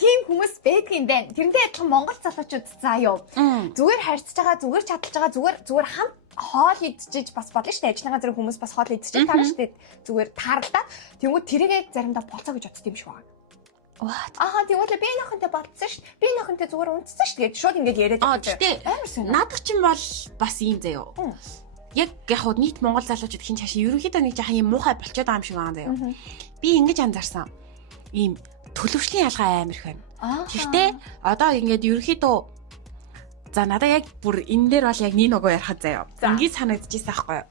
Тийм хүмүүс байдаг юм байна. Тэрнтэй адилхан Монгол залуучууд заа юу. Зүгээр харьцаж байгаа, зүгээр чадлж байгаа, зүгээр хамт хоол идчихэж бас болно шүү дээ. Ажлынхаа зэрэг хүмүүс бас хоол идчихэж таарна шүү дээ. Зүгээр таарлаа. Тэнгүүд тэрийгээ заримдаа болцоо гэж бодсон юм шиг байна. What? Тэгвэл би энэ охинтой болцсон шүү. Би энэ охинтой зүгээр унтсан шүү. Тэгээд шууд ингэж яриад байгаа. Амар сайн. Надад ч юм бол бас ийм заяа. яг нийт Монгол залуучууд хин чашаа ерөнхийдөө нэг жаахан юм муухай болчиход байгаа юм шиг байгаа заяа. Би ингэж анзаарсан. Ийм төлөвшлийн ялгаа амар их байна. Гэхдээ одоо ингээд ерөнхийдөө за надаа яг бүр энэ дээр бол яг нэг нөгөө ярихад заяа. Ингээд санагдчихсан байхгүй юу?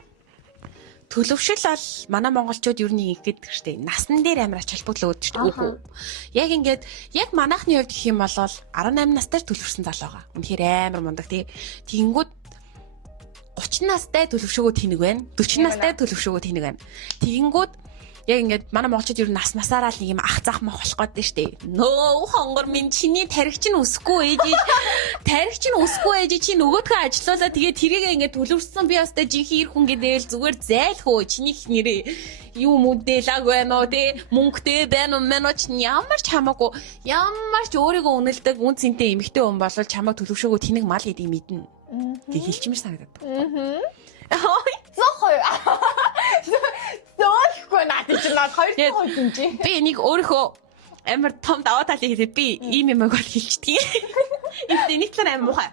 Төлөвшил бол манай монголчууд ер нь ингэдэг штэ. Насны дээр амар ач холбогдол өгдөг штэ. Үгүй. Яг ингээд яг манайхны хувьд гэх юм бол 18 настай төлөвшсөн залуу байгаа. Үнэхээр амар мундаг тий. Тэгэнгүүт 30 настай төлөвшөөгөө тэнэг байна. 40 настай төлөвшөөгөө тэнэг байна. Тэгэнгүүт яг ингээд манай монголчууд ер нь насаараа л нэг юм ах зах мах болох гэдэг штэ. Нөө хонгор минь чиний тархич нь өсөхгүй ээж. Тархич нь өсөхгүй ээж чи нөгөөдхөө ажиллаулаа тэгээ тэрийг ингээд төлөвшсөн би баста жинхэнэ ир хүн гэдэл зүгээр зайлхөө чиний их нэрээ юу мөдэлаг байна уу те мөнгөтэй байна уу мэнэ ч ямар ч хамаагүй ямар ч өөрийгөө үнэлдэг үн цэнтэй эмэгтэй хүн бол чамайг төлөвшөөгөө тэнэг мал гэдгийг мэднэ. Гэ хэлчмэр санагдаад. Зохой. Зохой надад чи над 2 хоног юм чи. Би нэг өөрийнхөө амар том даваа талыг хэлээд би ийм юм бол хэлчихдэг. Энд нэг талаар амар муухай.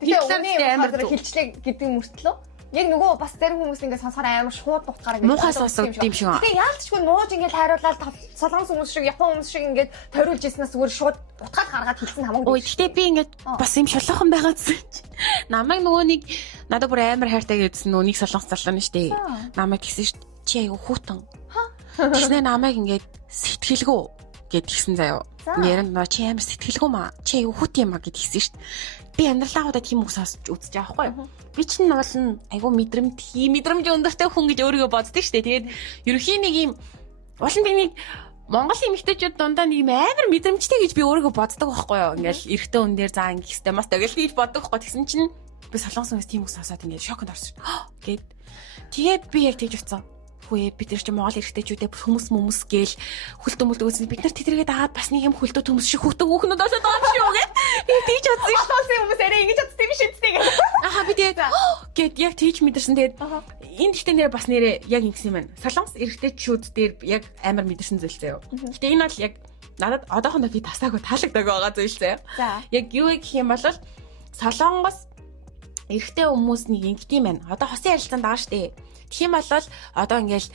Тэгээ амар хэлчлээ гэдэг мөртлөө яг нөгөө бас зарим хүмүүс ингээд сонсохоор амар шууд утгаараа муухай сонсогдсон юм шиг байна. Тэгээ яалтчгүй нууж ингээд хайруулаад солонгос хүмүүс шиг япон хүмүүс шиг ингээд тойруулж ирснээс зүгээр шууд утгаад гаргаад хэлсэн хамаагүй. Ой гэхдээ би ингээд бас юм шолоохон байгаа гэсэн чи. Намайг нөгөө нэг надад бүр амар хайртай гэдсэн нөгөө нэг солонгос залуу нь штэ. Намайг гэсэн ш чи айгу хүүтэн. Тэснэ намайг ингээд сэтгэлгөө гэдгийгсэн заяо. Нэрэн нөө чи амар сэтгэлгөө маа. Чи айгу хүүт юм а гэдгийгсэн ш. Би амьдралаа удаа тийм үг сонсч үзэж байгаа байхгүй. Би чинь бол айгу мэдрэмж өндөртэй хүн гэж өөрийгөө боддог штэ. Тэгээд ерөнхийн нэг юм улан би нэг Монгол эмэгтэйчүүд дундаа нэг юм амар мэдрэмжтэй гэж би өөрийгөө боддог байхгүй юу. Ингээл эрэгтэй хүн дээр заа ингэх хэвээр мас тэгэл гэж боддог байхгүй. Тэгсэн чинь би солонгос хүмүүс тийм үг сонсоод ингээд шоконд орсон. Гэт тэгээд би яг тэгж утсан. Хөөе бид нар ч Монгол эрэгтэйчүүдээ хүмүүс гээл хөлтөмөлд үзсэн. Бид нар тэдрээгээ дагаад бас нэг юм хөлтөө төмс шиг хүүтэн хүүхнүүд болоод байгаа юм шиг үү гэ. Би тэгж утсан шүү. Солонгос хүмүүс арай ингэж утсан юм шиг үстэй гэх. Аха би тэгээд гэт яг тэгж мэдэрсэн. Тэгээд энэ гэхдээ нэр бас нэрээ яг ингэсэн юм байна. Солонгос эрэгтэйчүүд дээр яг амар мэдэрсэн зүйл заяа. Гэтэ энэ бол яг надад одоохондоо би тасаагүй таалагддаг байгаа зүйл заяа. Яг юу гэх юм бол солонгос эрэгтэй хүмүүс нэг ингэдэм байна. Одоо хосын ярилцаанд байгаа штэ. Тийм бол одоо ингээл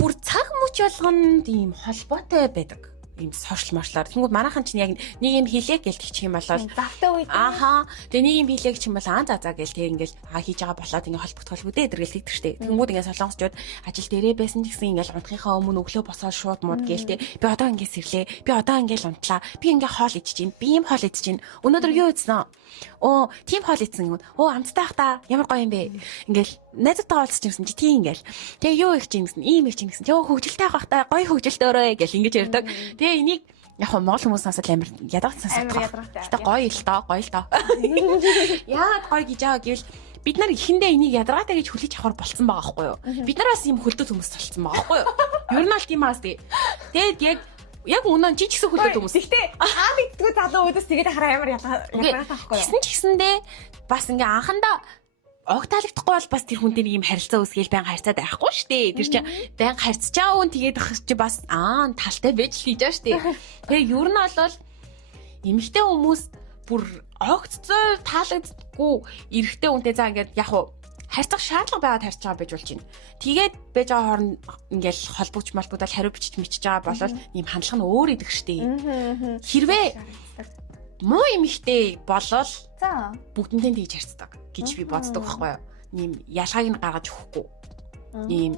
бүр цаг мөч болгонд ийм холбоотой байдаг. Ийм сошиал маршлаар. Тэнгүүд манайхан чинь яг нэг юм хийлээ гээл тэгчих юм бол завтай үед. Ааха. Тэгээ нэг юм хийлээ гэх юм бол за гээл тэг ингээл хийж байгаа болоод ингээ холбогдох эдэргээл тэгдэг штэ. Тэнгүүд ингээ солонгосчууд ажил дээрээ байсан гэсэн ингээл унтахынхаа өмнө өглөө босоод шууд мууд гээл те. Би одоо ингээ сэрлээ. Би одоо ингээл унтлаа. Би ингээ хоол идэж гин. Би юм хоол идэж гин. Өнөөдөр юу идсэн? Оо, тийм хоол идсэн. Оо, амттай ах та. Ямар гоё юм бэ? Ингээл найзтайгаа уулзч юмсан чи тийм ингээл. Тэгээ юу их чинь гэсэн, ийм их чинь гэсэн. Тэгээ хөвгөлтэй авах та, гоё хөвгөлтэй өрөө гэл ингэж ярьдаг. Тэгээ энийг яг монгол хүмүүс насаад амар ядагцсан сонсдог. Гэтэ гоё л тоо, гоё л тоо. Яагаад гоё гэж аа гэвэл бид нар ихэндээ энийг ядаргаатай гэж хүлээж авахар болцсон байгаа байхгүй юу? Бид нараас юм хөлтөд хүмүүс болцсон байгаа байхгүй юу? Ер нь аль тиймаас тий. Тэгээд яг үнэн чи ч гэсэн хөлтөд хүмүүс. Гэхдээ мэддгүй залуу өөдөөс тэгээд хараа амар ядаргаатай байхгүй юу? Гэсэн ч гэсэндээ бас ингээ анхандаа ог таалагдахгүй бол бас тэр хүн дээр ийм харилцаа үүсгээл байнга харьцаад байхгүй штэ. Тэр чинь байнга харьцаж байгаа хүн тэгээд ах чи бас талтай байж л хийж байгаа штэ. Тэгээ ер нь бол эмэгтэй хүмүүс бүр огццоо таалагддаггүй эрэгтэй хүнтэй заа ингээд яг уу харьцах шаардлага байгаад харьцаж байгаа байж болж байна. Тэгээд байж байгаа хооронд ингээл холбогч малбуудал хариу бичиж мичиж байгаа бол ийм хандлага нь өөр идэг штэ. Хэрвээ муу эмэгтэй болол бүгдэнтэй тэгж харьцдаг гэж би боддог байхгүй юу. Ийм ялгааг нь гаргаж өгөхгүй. Ийм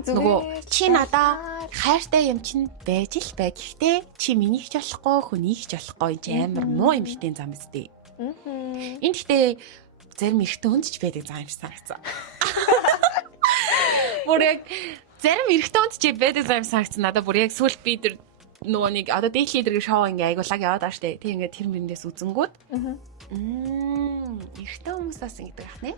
нөгөө чи надаа хайртай юм чинь байж л бай. Гэхдээ чи минийх ч болохгүй, хүнийх ч болохгүй энэ амар муу эмэгтэй зам үстэй. Энд гэхдээ зарим эрэгтэй хүнч байдаг зам юм санагцсан. Бүр яг зарим эрэгтэй хүнч байдаг зам санагцсан. Надаа бүр яг сүлд би тэр нөгөө нэг одоо дээд лидерийн шоу ингээ айгуулаг яваад байгаа штэ. Тэг ингээ тэр мэндээс үзэнгүүд. Эрэгтэй хүмүүс бас ингэдэг ах нэ.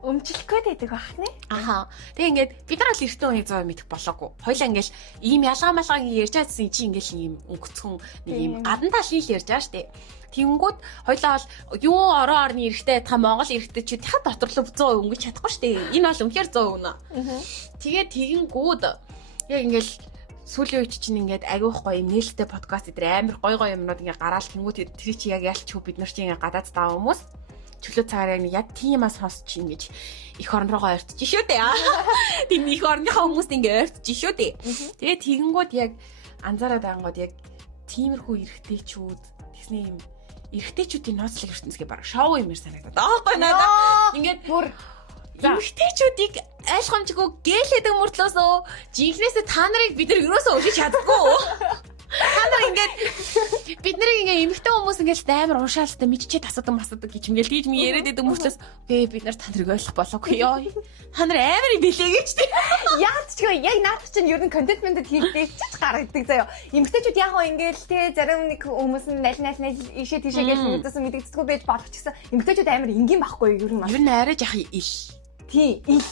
Өмчлөхгүй байдаг ах нэ. Аха. Тэг ингээд бид нар л эрэгтэй хүнийг зөө мэдэх болоогүй. Хоёлаа ингээл ийм ялгаа малгааг ярьж чадсан чи ингээл ийм өнгөцхөн нэг ийм гадна талын л ярьж байгаа штэ. Тэнгүүд хоёлаа бол юу орон орны эрэгтэй ятхан Монгол эрэгтэйчүүд яхад доторлоо 100% өнгөж чадахгүй штэ. Энэ бол үнэхээр 100% нэ. Тэгээд тэгэнгүүд яг ингээл сүүлийн үед чинь ингээд агиух гоё юм нээлттэй подкаст дээр амар гоё юмнууд ингээд гараал тэнгүүд тэр чи яг ялч хөө бид нар чи ингээд гадаад таа хүмүүс чөлөө цагаар яг тиймээс сонсч ингэж их орн руугаа ойртож шүү дээ. Тийм их орныхоо хүмүүст ингэ ойртож шүү дээ. Тэгээ тэгэнгүүт яг анзаараад ангууд яг тиймэрхүү эргэжтэйчүүд тэгсний юм эргэжтэйчүүдийн ноцлог ертөнцийн баг шоу юмэр санагдаад. Аахгүй надаа. Ингээд бүр эмэгтэйчүүдийг айлхамжгүй гэлээдэг мөртлөөсөө жинхнээсээ та нарыг бид нар юусоо өшиж чаддаггүй. Та нар ингээд бид нарыг ингээ эмэгтэй хүмүүс ингээд амар уншаалтай мэдчихэд асуудаг масдаг гэж ингээл тийж ми яриад байдаг мөртлөөс гээ бид нар та нарыг ойлгох болоогүй ёо. Та нар амар юм бэлээ гэж тий. Яалтчгүй яг наад чинь ер нь контент мэндэд хийдэг ч гаргадаг заяа. Эмэгтэйчүүд яг хоо ингээл те зарим нэг хүмүүс нь найл ишээ тийшээ гэж мэдээсэн мэдэгдэсгүй байж болох ч гэсэн эмэгтэйчүүд амар энгийн байхгүй ер нь. Ер нь арай жах ил. Тий ил.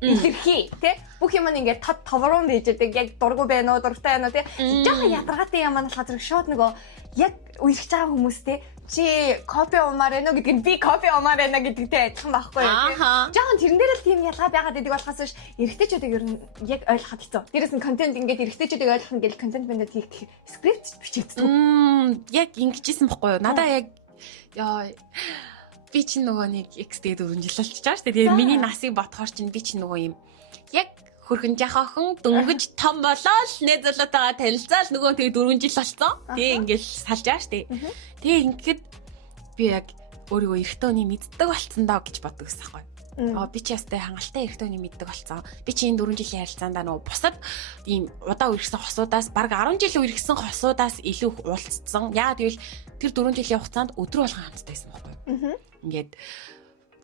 Илэрхий тий бүх юм ингээд тод товрон байж байдаг яг дургу байна уу дуртай байна уу тий жоохон ядаргаатай юм маань болохоор шууд нөгөө яг үерхэж байгаа хүмүүс тий чи кофе умаар байна уу гэдэг нь би кофе умаар байна гэдэгтэй адилхан байхгүй юу тий жоохон тэрэн дээр л тийм ялгаа байгаад байдаг болохоос биш эргэжтэйчүүдийг ер нь яг ойлгоход хэцүү. Дээрээс нь контент ингээд эргэжтэйчүүдийг ойлгох нь гэл контент бэндэд хийх скрипт бичигддэг. Яг ингэжсэн бохгүй юу надаа яг яа би чи нөгөө нэг X-тэй 4 жил болчихж байгаа шүү дээ. Тэгээ миний насыг ботхоор чинь би чи нөгөө юм яг хөрхөн жахахан дөнгөж том болоод нэ золотойгоо танилцаал нөгөө тэгээ 4 жил болсон. Тэгээ ингээл салж байгаа шүү дээ. Тэгээ ингээд би яг өөрийгөө эрэгтэй хүний мэддэг болцсон даа гэж боддог гэсэн байхгүй. Би чи ястай хангалттай эрэгтэй хүний мэддэг болцсон. Би чи энэ 4 жилийн харилцаанд нөгөө бусад ийм удаа үерхсэн хосуудаас баг 10 жил үерхсэн хосуудаас илүү уулзсан. Яагаад гэвэл тэр 4 жилийн хугацаанд өдрө болгон хамтдаа байсан байхгүй. Ингээд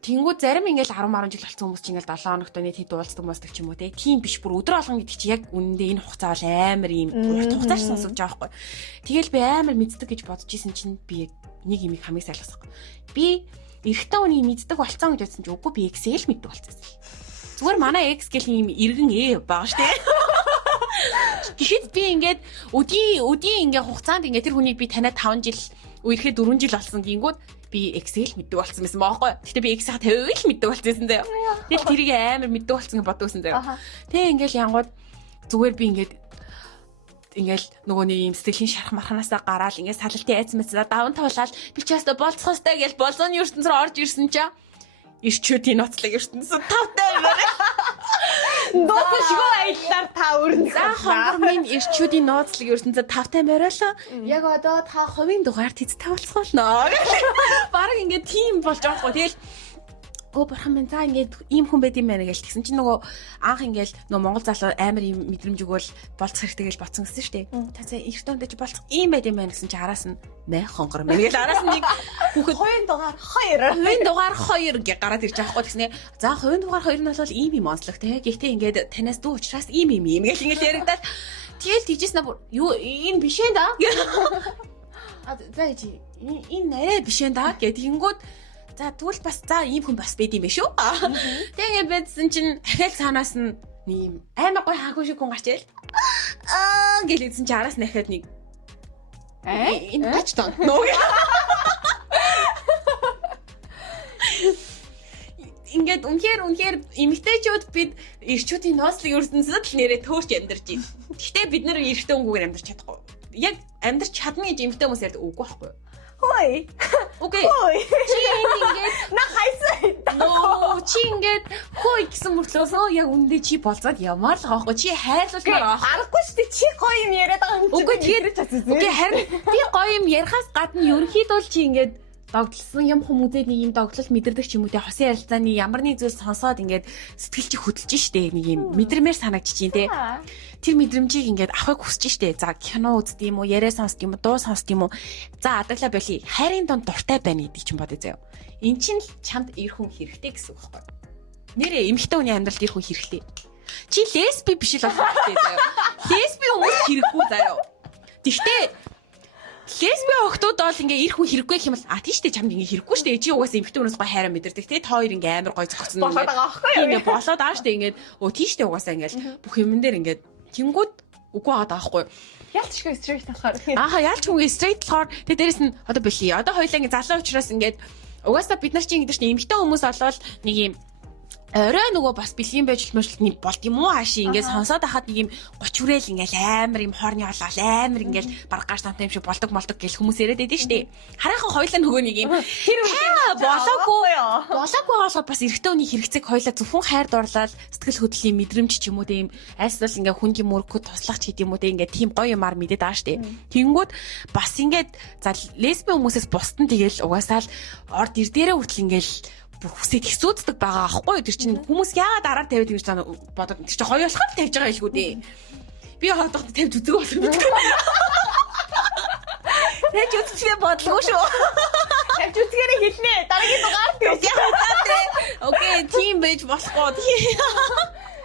тэнгүү зарим ингээл 10 жил болсон хүмүүс чинь ингээл 7 хоногт нэг хэд уулздаг мосдаг ч юм уу тийм биш бүр өдрө болгон гэдэг чи яг үнэндээ энэ хугацаа бол амар юм урт хугацааш сонсож байгаа байхгүй. Тэгэл би амар мэддэг гэж бодож исэн чинь би нэг юм хамыг сайлгасан. Би эрэгтэй хүний мэддэг болцсон гэж бодсон чи үгүй би Excel мэддэг болцсон. Зүгээр манай X гэл юм иргэн байгаа штэ. Гэхэд би ингээд өдийн ингээ хугацаанд ингээ тэр хүнийг би танаа 5 жил үерхээ 4 жил болсон гингүүд би Excel мэддэг болсон байсан баахгүй. Гэхдээ би Excel 50 л мэддэг болсон заяа. Тэгэл тэрийг амар мэддэг болсон гэж боддог байсан заяа. Тэг ингээл янгууд зүгээр би ингээл нөгөө нэг юм сэтгэлийн шарах марханасаа гараал ингээд салалтын айц мэцээ даван тавлаад би ч ястаа болцохостой гэж болооны ертөнц рүү орж ирсэн чаа. Ирчүүдийн ноцлог ертөнцөд тавтай байна. Досшгүй аяллаар та өрнөсөн. Хонгор минь ирчүүдийн ноцлог ертөнцөд тавтай морилоо. Яг одоо та хувийн дугаарт эцтэй болцгоолно. Бараг ингээд тийм болж байгаа хгүй. Тэгэл бурхан минь за ингээд ийм хүн байд юм байна гэж тэгсэн чинь нөгөө анх ингээд нөгөө Монгол залуу амар ийм мэдрэмж өгөөл болцох хэрэгтэй гэж бодсон гэсэн шүү дээ. Та за эртөө өндөө чи болцох ийм байд юм байна гэсэн чи араас нь мэ хонгор мэн гэж араас нь нэг хүүхэд хувийн дугаар 2 гэж гараад ирж байгаа хгүй тэгснэ. За хувийн дугаар 2 нь бол ийм юм онцлог те. Гэхдээ ингээд танаас дүү учраас ийм гэж ингээд яригдаад тэгэл тийжсэн юу энэ биш ээ да. А за чи энэ нэрэ биш ээ да гэдэнгүүт за тэгвэл бас за ийм хүн бас байд юм биш үү? Тэгээ байдсан чинь ахаал цаанаас нь ийм аймаг гой хаагүй шиг хүн гарч ийл. Гэлээдсэн чинь араас нь ахаад нэг энэ бач тоо. Ингээд үнэхээр эмэгтэйчүүд бид эрчүүдийн ноцлог ертөнцид л нэрээ төөрч амьдарч байна. Гэхдээ бид нар эрэгтэй өнгөөр амьдарч чадахгүй. Яг амьдарч чадна гэж эмэгтэй хүмүүс ярьдаг үгүй байхгүй юу? Хой. Окей. Чи ингээд на хайсан. Ноо чи ингээд хой гэсэн мөртлөөсөө яг үндэ чи болцоод явмаар л байгаа хгүй. Чи хайрлуулмаар байгаа. Аргагүй шүү дээ. Чи гоё юм яриад байгаа юм чи. Үгүй тэгээд окей харин би гоё юм ярихаас гадна ерөнхийдөө чи ингээд догтлсон юм хүмүүдэд нэг юм догтлол мэдэрдэг ч юм уу те хосын ярилцааны ямар нэг зүйл сонсоод ингээд сэтгэл чи хөдөлж штэ нэг юм мэдрэмээр санагдчих чинь те тэр мэдрэмжийг ингээд авахыг хүсэж штэ за кино үздэг юм уу яриа сонсдог юм уу дуу сонсдог юм уу за адаглаа болий хайрын донд дуртай байна гэдэг чинь бодъё заяа эн чинь л чамд ир хүн хэрэгтэй гэсэн үг байхгүй нэрээ эмэгтэй хүний амьдралд ир хүн хэрэгтэй чи лесби биш л болох хэрэгтэй заяа лесби хүмүүс хэрэггүй заяа тэгтээ лесби охтууд бол ингээ ир хүн хэрэггүй гэх юм бол тийштэй чамд ингээ хэрэггүй штэ чи угаасаа эмэгтэй хүнээс гой хайраа мэдэрдэг те та хоёр ингээ амар гой зогцсон болоод байгаа аахгүй юу ингээ болоод аа штэ ингээ тийштэй угаасаа ингээ бүх юмн дээр ингээ тэнгууд үгүй байгаа байхгүй ялчгүй straight болохоор яалч хүн straight болохоор тэгээ дээрэс нь одоо били одоо хоёлаа ингээ залуу учраас ингээ угаасаа бид нар чинь ингэдэж чинь эмэгтэй хүмүүс олвол нэг юм орой нөгөө бас бэлгийн байж мөрчлөний болд юм уу хааши ингээд сонсоод ахад нэг юм 30 хүрээл ингээд амар юм хорны олол амар ингээд баг гаш тамтай юм шиг болдог гэл хүмүүс яриад байдэн штэ. Хараахан хоёлаа нөгөө нэг юм тэр болоогүй болохоор бас эрэгтэй хүний хэрэгцээг хоёлаа зөвхөн хайр дурлал сэтгэл хөдлөлийн мэдрэмж ч юм уу тийм айс бол ингээд хүн юм өргөхөд туслах ч гэдэм үү ингээд тийм гоё юмар мэдээд байгаа штэ. Тэнгүүд бас ингээд за лесбийн хүмүүсээс бусдын тэгэл угаасаа л орд ир дээрээ хүртэл ингээд хүсээд хэсүүддэг байгаа аахгүй тэр чинь хүмүүс яагаад араар тавиад ингэж таа бодоод тэр чинь гоё болоход тавьж байгаа юм шүү дээ. Би хоодоход тавьж үзэг болсон мэдгүй. Тэгж үзчихээ бодлоо шүү. Тавьж үзгээрээ хэлнэ. Дараагийн дугаар тэгж. Окей, тим байж болохгүй.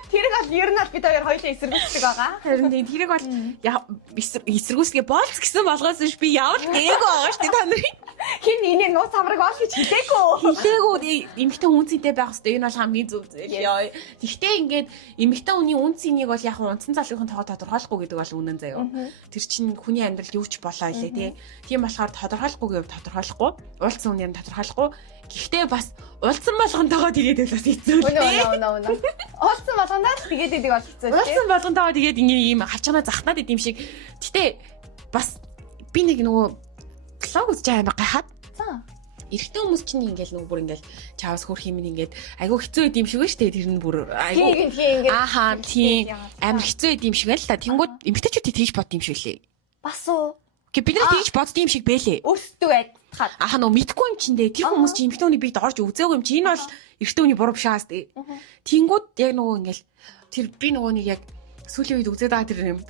Тэрийг бол ер нь бид хоёр хоёулаа эсэргүүцдэг байгаа. Харин тэрийг бол эсэргүүцгээ болц гэсэн болгоос биш би явал гээгүй байгаа шүү дээ та нарын. Хин энэ нууц амраг бол гэж хэлээгүй. Эмэгтэй үнцэнтэй байх хэрэгтэй. Энэ бол хамгийн зөв зүйл. Гэхдээ ингээд эмэгтэй хүний үнцнийг бол яг унцсан залуугийн тоогоо тодорхойлохгүй гэдэг бол үнэн заяа. Тэр чинь хүний амьдрал юу ч болоо илээ тий. Тийм болохоор тодорхойлохгүй гэв тодорхойлохгүй. Уулцсан үнээр тодорхойлохгүй. Гэхдээ бас уулцсан болгонтойгоо тэгээд бас хэцүү. Өнөө. Уулцсан болгондоо тэгээд идэг бол хэцүү. Уулцсан болгонтойгоо тэгээд ийм хавчаанаа захнаад идэм шиг. Гэтэ бас би нэг нөгөө клог үзэж байгаа гайхаад. За. Эрэгтэй хүмүүс чинь ингээл нөгөө бүр ингээл чаавс хөрх юм ингээд айгүй хэцүү идэм шиг байна шүү дээ. Тэр нь бүр айгүй. Ааха тийм амар хэцүү идэм шиг байна л та. Тэнгүүд эмэгтэйчүүд тэгж бод юм шиг лээ. Бас уу. Гэ бид нар тэгж бодд юм шиг бэлээ. Өстөг байд. Ааха нөгөө мэдгүй юм чинь дээ. Тэр хүмүүс чинь эмэгтэй хүний биед орж үзээгүй юм чинь. Энэ бол эрэгтэй хүний буруу биш аа шүү дээ. Тэнгүүд яг нөгөө ингээл тэр би нөгөө нэг яг сүүлийн үед үзээд байгаа тэр юм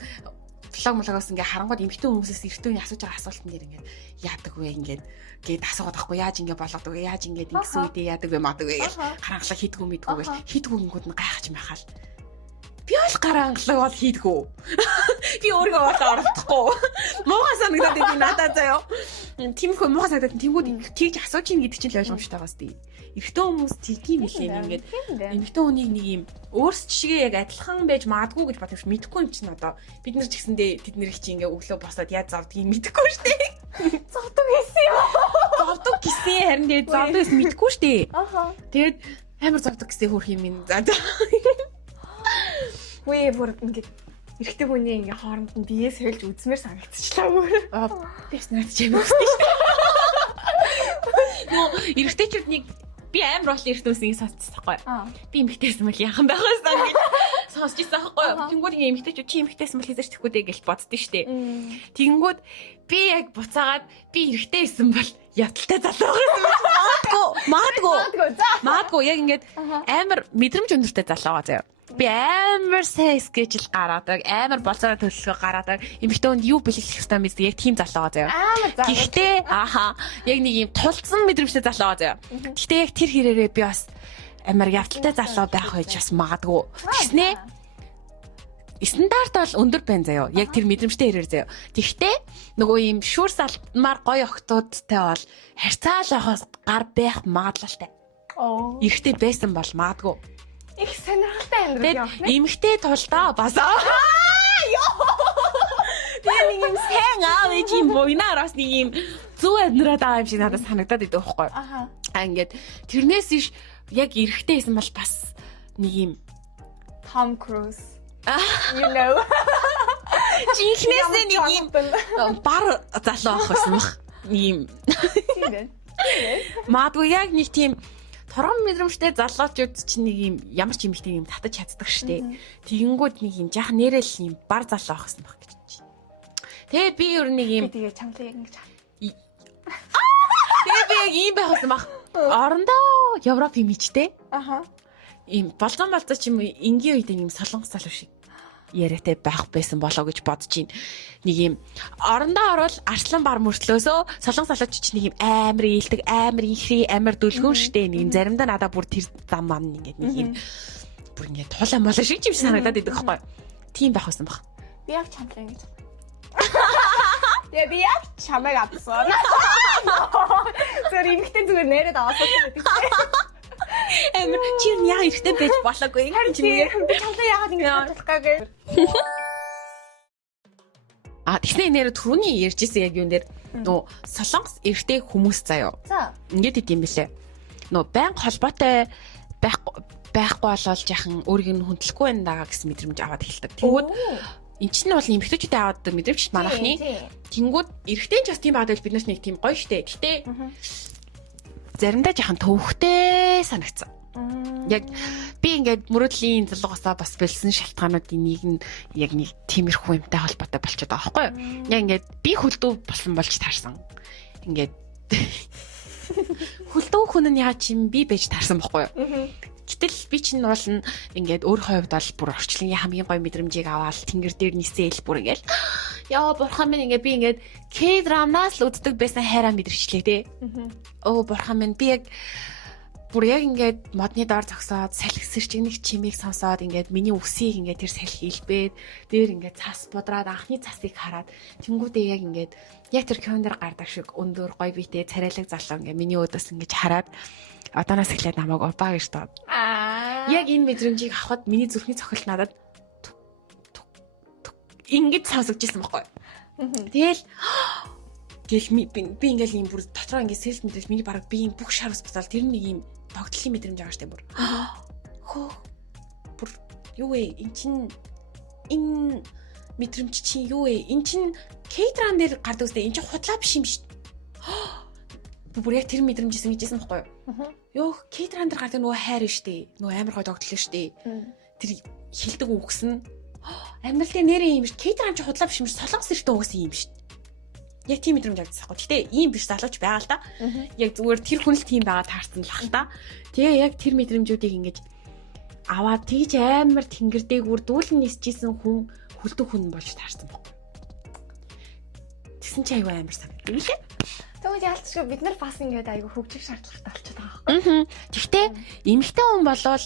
влог ингээ харангууд эмэгтэй хүмүүсээс эрэгтэй хүний асууж байгаа асуултан дээр ингээ яадаг вэ ингээд гээд асуугаад байхгүй яаж ингээ болгодог вэ яаж ингээд ингэсэн үедээ яадаг вэ мадаг вэ гэж харангалаа хийдгүү мэдгүй гэж хийдгүү гингүүд нь гайхаж байхаал би бол харангалаа бол хийдгүү би өөрийгөө бол оролдохгүй муухай санагдаад би надад заяа тиймэрхүү муухай санагдаад тэнгүүд тийж асууж ийн гэдэг чинь л ойлгомжтой байгаас тий эрэгтэй хүмүүс тэгдэм билээ ингээд эмэгтэй хүнийг нэг юм өөрс чигээ яг адилхан байж магадгүй гэж бодож мэдэхгүй юм чинь одоо бид нар ч гэсэндээ тэднэрийг чи ингээ өглөө босоод яаж завдгийг мэдэхгүй штэ Зовдөг гэсэн юм. Зовдөг гэсэн харин тэгээд зовдөг гэсэн мэдэхгүй штэ Аха. Тэгээд амар зовдөг гэсэн хөрх юм ин за Үгүй бүр ингээ эрэгтэй хүний ингээ хооронд нь биеэ сольж үзмээр санагдчихлаа бүр. Бис наад ч юм уу штэ Нөө эрэгтэйчүүднийг би амар бол эртнөөсний сонсчихсан байхгүй. Би эмэгтэйсэн бол яхан байх вэ гэж сонсч ирсэн байхгүй. Тэнгүүд ингээ эмэгтэйчүүд чи эмэгтэйсэн бол хийсэж тэхгүй дээ гэж боддөө штэ. Тэнгүүд би яг буцаагаад би эрэгтэйсэн бол яталтай залуу байсан магадгүй яг ингээд амар мэдрэмж өндөртэй залуу байгаа заяа. Би амар сайн скежл гаргадаг, амар болцоо төлөвлөгөө гаргадаг. Эмэгтэй хүнд юу бэлэглэх ёстой мэд яг тийм залуу байгаа заяа. Гэхдээ яг нэг юм тулцсан мэдрэмжтэй залуу байгаа заяа. Гэхдээ яг тэр хэрээрээ би бас амар явдалтай залуу байх байж бас магадгүй. Тэгснэ стандарт бол өндөр байна заяа. Яг тэр мэдрэмжтэй хэрээр заяа. Тэгвэл нөгөө юм шүүр салтмаар гоё охтуудтай бол харьцаалахаас гар байх магадлалтай. Ихтэй байсан бол магадгүй. Их сонирхолтой амьдрал явах нэ. Эмхтэй тулдаа бас тэр нэг юм сайн аав ээж юм буйнаар бас нэг юм зүг амьдраад байгаа юм шиг надад санагдаад идэв байхгүй. Ингээд тэрнээс иш яг эрэгтэйсэн бол бас нэг юм Tom Cruise. You know. Жинхнээс нэг юм бар залуу авах байсан баг. Нэг юм. Магадгүй яг нэг тийм торгон мэдрэмжтэй залуучууд чинь нэг юм ямар ч юмхтэй юм татаж чаддаг штэ. Тэгэнгүүт нэг юм жах нэрэл юм бар залуу авахсан баг гэж чинь. Тэгээ би өөр нэг юм тэгээ чамлыг ингэж тэгээ би яг юм байхсан баг. Орондоо Европ юм ичтэй. Ийм болцсон ч юм энгийн үед юм солонгос залуу шиг яриатай байх байсан болоо гэж бодож байна. Нэг юм орондоо орвол арслан бар мөртлөөсөө солонгос залууч чинь нэг юм амар ээлдэг, амар ихрээ, амар дөлгөн штэ. Нэг юм заримдаа надаа бүр тэр зам маань ингээд нэг юм бүр ингээд туулаа молоо шиг юм санагдаад идэг байхгүй. Тийм байх байсан баг. Би яг чамлаа ингэж. Би яг чамайг авсан. Тэр эмхтэн зүгээр нэрээд аваад байдаг. Эмэр чи яа ихтэй байж болоогүй юм чи би чамлаа яагаад ингэж болох гээ. Тэгснэ нэр түрүүний ярьжсэн яг юун дээр нөө солонгос эрэгтэй хүмүүс заяа. За. Ингээд идэм бэлээ. Нөө баян холбоотой байх байхгүй болол жаахан өөрийг нь хүндлэхгүй байна даа гэсэн мэдрэмж аваад эхэлдэг. Тэнгүүд эн чинь бол эмэгтэйчүүд аваад мэдрэмж манайхны. Тэнгүүд эрэгтэй ч бас тийм байгаад бид нарт нэг тийм гоё штэ. Гэтэ заримдаа жаахан төвхтэй санагцсан. Яг би ингээд мөрөдлийн залуугасаа бас бэлсэн шалтгаануудын нэг нь яг нэг тиймэрхүү юмтай холбоотой болчиход байгаа байхгүй юу? Яг ингээд би хөлдөө болсон болж таарсан. Ингээд хөлдөө хүн нь яа чим би байж таарсан байхгүй юу? Гэтэл би чинь бол ингээд өөрийнхөө хувьд бол бүр орчлонгийн хамгийн гоё мэдрэмжийг аваад тэнгэр дээр нисээл бүр ингээд яа бурхан минь ингээд би ингээд K-драмнаас л үздэг байсан хайраа мэдэрчлээ те. Оо бурхан минь би яг бүр яг ингээд модны доор зогсоод салхи сэрчигнэх чимээг сонсоод ингээд миний үсийг ингээд тэр салхи илбээд дээр ингээд цас бодраад анхны цасыг хараад тэнгүүдээ яг ингээд яг тэр календар гардаг шиг өндөр гоё биетэй царайлаг залуу ингээд миний өөдөөс ингээд хараад одооноос эхлээд намайг опа гэж тоо. Яг энэ мэдрэмжийг авахад миний зүрхний цохилт надад ингээд сонсогдчихсан байхгүй. Тэгэл би ингээл юм бүр дотроо ингээд сэлс мэдрэл миний бараг би юм бүх шар ус босоод тэр нэг юм тогтлын мэдрэмж байгаа штэ бүр. Хөө бүр юу вэ? Энэ мэдрэмж чинь юу вэ? Эн чинь K-драм дээр гардаг үстэй. Эн чинь худлаа биш юм шүү. Бүр яг тэр мэдрэмжсэн гэжсэн байхгүй юу? Йоо K-драм дээр гардаг нөгөө хайр штэ. Нөгөө амар гой тогтлоо штэ. Тэр хилдэг үгс нь амьдралын нэрээ юм ш. K-драм чи худлаа биш юм ш. Солонгос эртөө үгсэн юм ш. Яг тийм мэдрэмж авчихсан байхгүй. Гэтэ ийм биш залууч байгаа л да. Яг зүгээр тэр хүн л тийм байгаа таарсан л ах та. Тэгээ яг тэр мэдрэмжүүдийг ингэж аваад тэгж амар тэнгэр дээгүүр дүүлэн нисчихсэн хүн хөлтөг хүн болж таарсан байхгүй. Тэгсэн чи аюу амар санагдав лээ. Тэгвэл яалтчгүй бид нар бас ингээд аюу хөгжих шаардлагатай болчиход байгаа байхгүй. Тэгтээ эмэгтэй хүн болвол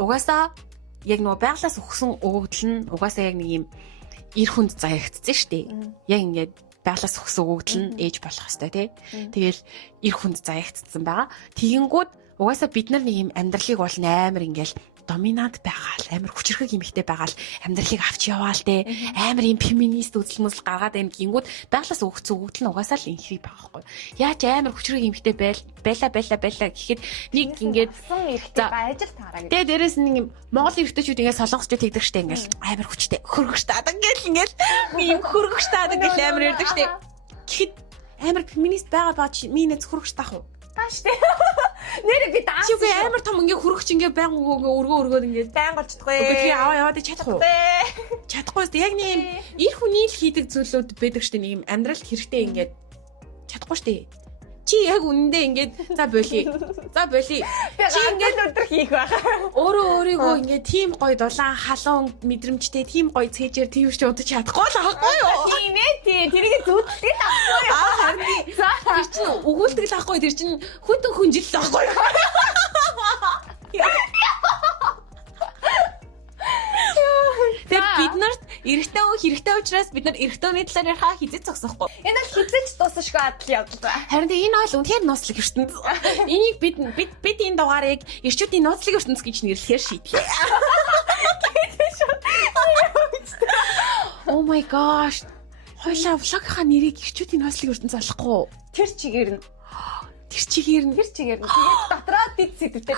угаасаа яг нөгөө байглаас өгсөн өгөгдөл нь угаасаа яг нэг юм эр хүнд заягдсан шүү дээ. Яг ингээд байглаас өгсөн өгөгдөл нь ээж болох хэвээр тий. Тэгэл эр хүнд заягдсан байгаа. Тэгэнгүүт угаасаа бид нар нэг юм амьдралыг бол амар ингээл доминант байгаал, амар хүчрхэг эмэгтэй байгаал, амьдралыг авч яваал те. Амар юм феминист үзэл мүсэл гаргаад байна гингүүд байглаас өгсөн өгөгдөл нь угаасаа л инхри байгаа байхгүй. Яаж амар хүчрхэг эмэгтэй байла гэхэд нэг ингээд эмэгтэй байж таараа гэж. Тэгээ дээрэс нэг юм Монгол эмэгтэйчүүд ингээд солонгосчууд тэгдэг штэ ингээд амар хүчтэй хөргөж таадаг ингээд юм хөргөж таадаг гэл амар ярддаг штэ. Гэхэд амар феминист байгаа чи минь хөргөж таах уу? Тааш тий. Нэр би даасан. Чи амар том ингээ хөргөч ингээ байнг өргөө ингээ байн болж чадахгүй. Би яваад чадах уу? Чадахгүй шүү дээ. Яг нэг юм эр хүний л хийдэг зүйлүүд байдаг шүү дээ. Нэг юм амьдралд хэрэгтэй ингээ чадахгүй шүү дээ. Чи яг үнэндээ ингээд за болий. Чи ингээд өдөр хийх байгаа. Өөрийгөө ингээд тийм гоё дулаан халуун мэдрэмжтэй тийм гоё цээжээр тийвэрч удаж чадахгүй л аахгүй юу? Тийм ээ тий. Тэрийг зүтгэл авахгүй юу? Харин тэр чинь өгүүлдэг л аахгүй. Тэр чинь хүйтэн хүнжил л аахгүй юу? Тэгээд бид нарт эрэгтэй хэрэгтэй учраас бид нар эрэгтэйний талаар ярихаа хизээ зогсохгүй. Энэ л хизээч дуусахгүй адил явдал. Харин энэ бол үнэхээр ноцлог ертөнц. Энийг бид энэ дугаарыг эрчүүдийн ноцлог ертөнц гэж нэрлэхээр шийдлээ. Oh my gosh. Хойлоо влогынхаа нэрийг эрчүүдийн ноцлог ертөнц болохгүй. Тэр чигээр нь. Тэгээд дотроо дид сэдвтэй.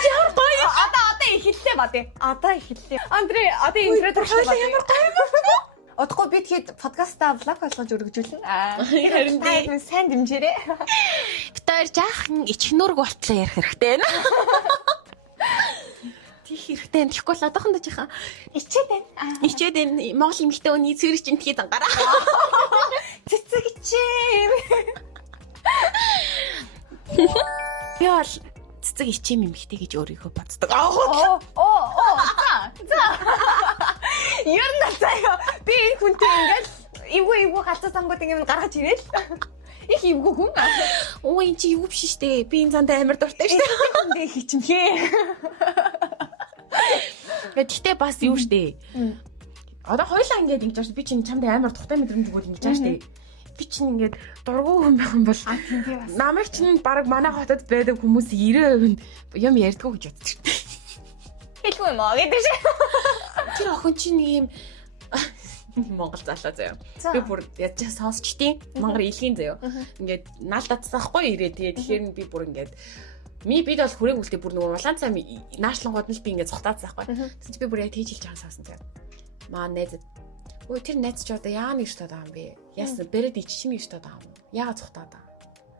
Ямар гоё. Одоо эхэллээ ба тий. Одоо эхэллээ. Андре одоо интро тавьчихлаа ба. Ямар гоё. Одохгүй би тэгэхэд подкаста влог болгож өргөжүүлнэ. Харин би сайн дэмжээрэй. Бид хоёр жаахан ичгнүүрг болтлоо ярих хэрэгтэй байна. Тих хэрэгтэй. Тэгэхгүй л одоохондоо жаахан ичээд байна. Монгол эмэгтэй хүний цэвэр чинь тгий дангараа. Цэцэг чим. Би бол цэцэг ичэм эмэгтэй гэж өөрийгөө боддог. За. Ер нь заяа. Би энэ хүнтэй ингээл эвгүй галзуу сангууд ингээл гаргаж ирээл. Их эвгүй хүн. Оо эн чи юу биш штэ. Би энэ зандаа амар дуртай штэ. Эндээ хичмхээ. Гэтэ бас юу штэ. Одоо хоёлаа ингээд ингэж би чинь чамд амар тухтай мэдрэмж өгөөл ингэж штэ. Би чинь ингээд дургу хүн байх юм бол намайг чинь баг манай хотод байдаг хүмүүс 90% юм ярьдгүү гэж боддог штэ. Хэлгүй юм аа гэдэг шиг. Тэр охин чинь нэг юм Монгол залуу заяа. Би бүр яаж сонсчтیں۔ Мангар илийн заяа. Ингээд наал татсаахгүй ирээ. Тэгээд тэгэхээр би бүр ингээд Бид бол хүрээг үлдээ бүр нөгөө улаан цай наашлангууд нь л би ингээд цухтаацсан байхгүй. Тэгсэн чи би бүр яг тийжилж байгаа саасан заяа. Маа найзад. Ой тэр найз ч одоо яа нэг штод байгаа юм бэ? Яасан бэрэд иччихний штод байгаа юм. Яагаад цухтаад байгаа?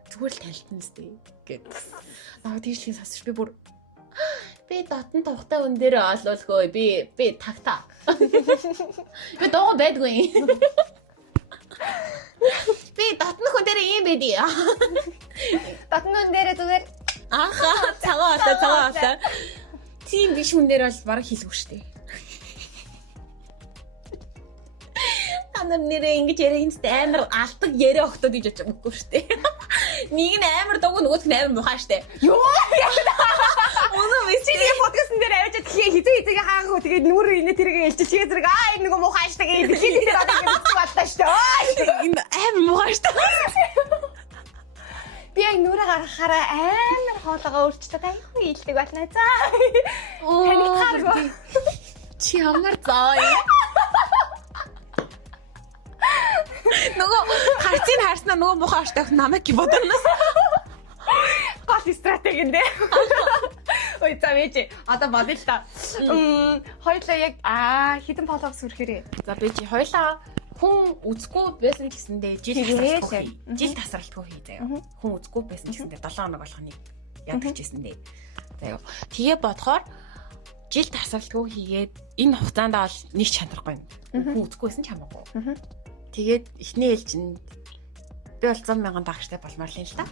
Зүгээр л талтан сте гэд. Наа тийжлэхин сасч би бүр би дотн тухтай өн дээр олуулхөө би тагтаа. Би доо байдгүй. Би дотн хүн дээр юм байдий. Дотн хүн дээр зүгээр цагаалаа. Тийм биш хүн дээр бол бараг хийлгүй штэ. Анаа нэрээ ингэж ярихэнст амар алдаг яриа өгтөд гэж бодож өгөхгүй штэ. Нэг нь амар дууг нөгөөх нь амар мухаа штэ. Юу? Өнөө Миний подкастн дээр аваад хизээ хаагаа тэгээд нүур инээ тэргээ ялчих чигээ зэрэг энэ нөгөө муу хааштай гэдэг хэлээ тэр одоо ингэ бицүү боллоо шүү дээ. Энэ амар мухаа штэ. Би яг нүрэ гаргахаараа амар хоолоогоо өөрчлөлт айгүй ийлдэг болно за. Таних харгүй. Чи ямар заа. Нөгөө харцыг харснаа нөгөө мухаа штайх намайг бодоноос. Гол стратеги нэ. Ой цавэж одоо бодъё л та. Хоёлаа яг хитэн фоллоу сүрхээрээ. За би чи хоёлаа хүн үзэхгүй байсан гэсэндээ жил тасралтгүй хий заяа. Хүн үзэхгүй байсан гэсэндээ 7 хоног болгоныг ядчих гэсэндээ. Заяа. Тэгээ бодохоор жил тасралтгүй хийгээд энэ хугацаанд бол нэг чанарахгүй юм. Хүн үзэхгүй байсан ч хамаагүй. Тэгээд эхний ээлжинд би бол 100,000 дагчтай болмоор л юм л та.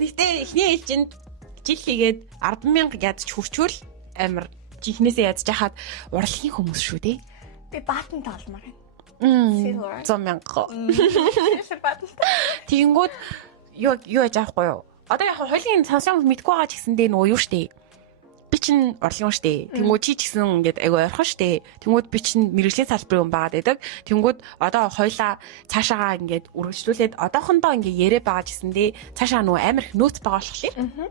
Гэхдээ эхний ээлжинд жил хийгээд 10,000 ядч хүрчүүл амар жихнээсээ ядж хахад урлагийн хүмүүс шүү дээ. Би баатан таалмаар байна. 100,000. Тэгэнгүүт юу яаж авахгүй юу? Одоо яг хоёлын сонсоо мэдгүй байгаа ч гэсэндээ нөгөө юу штэ. Би чинь урлагийн штэ. Тэнгүүд чи ч гэсэн ингээд айгу ойрхон штэ. Тэнгүүд би чинь мэрэгжлийн салбарын хүн байгаад байдаг. Тэнгүүд одоо хоёлаа цаашаагаа ингээд үргэлжлүүлээд одоохондоо ингээд яриа байгаа ч гэсэндээ цаашаа нөгөө амар их нөөц байгаа болохоор.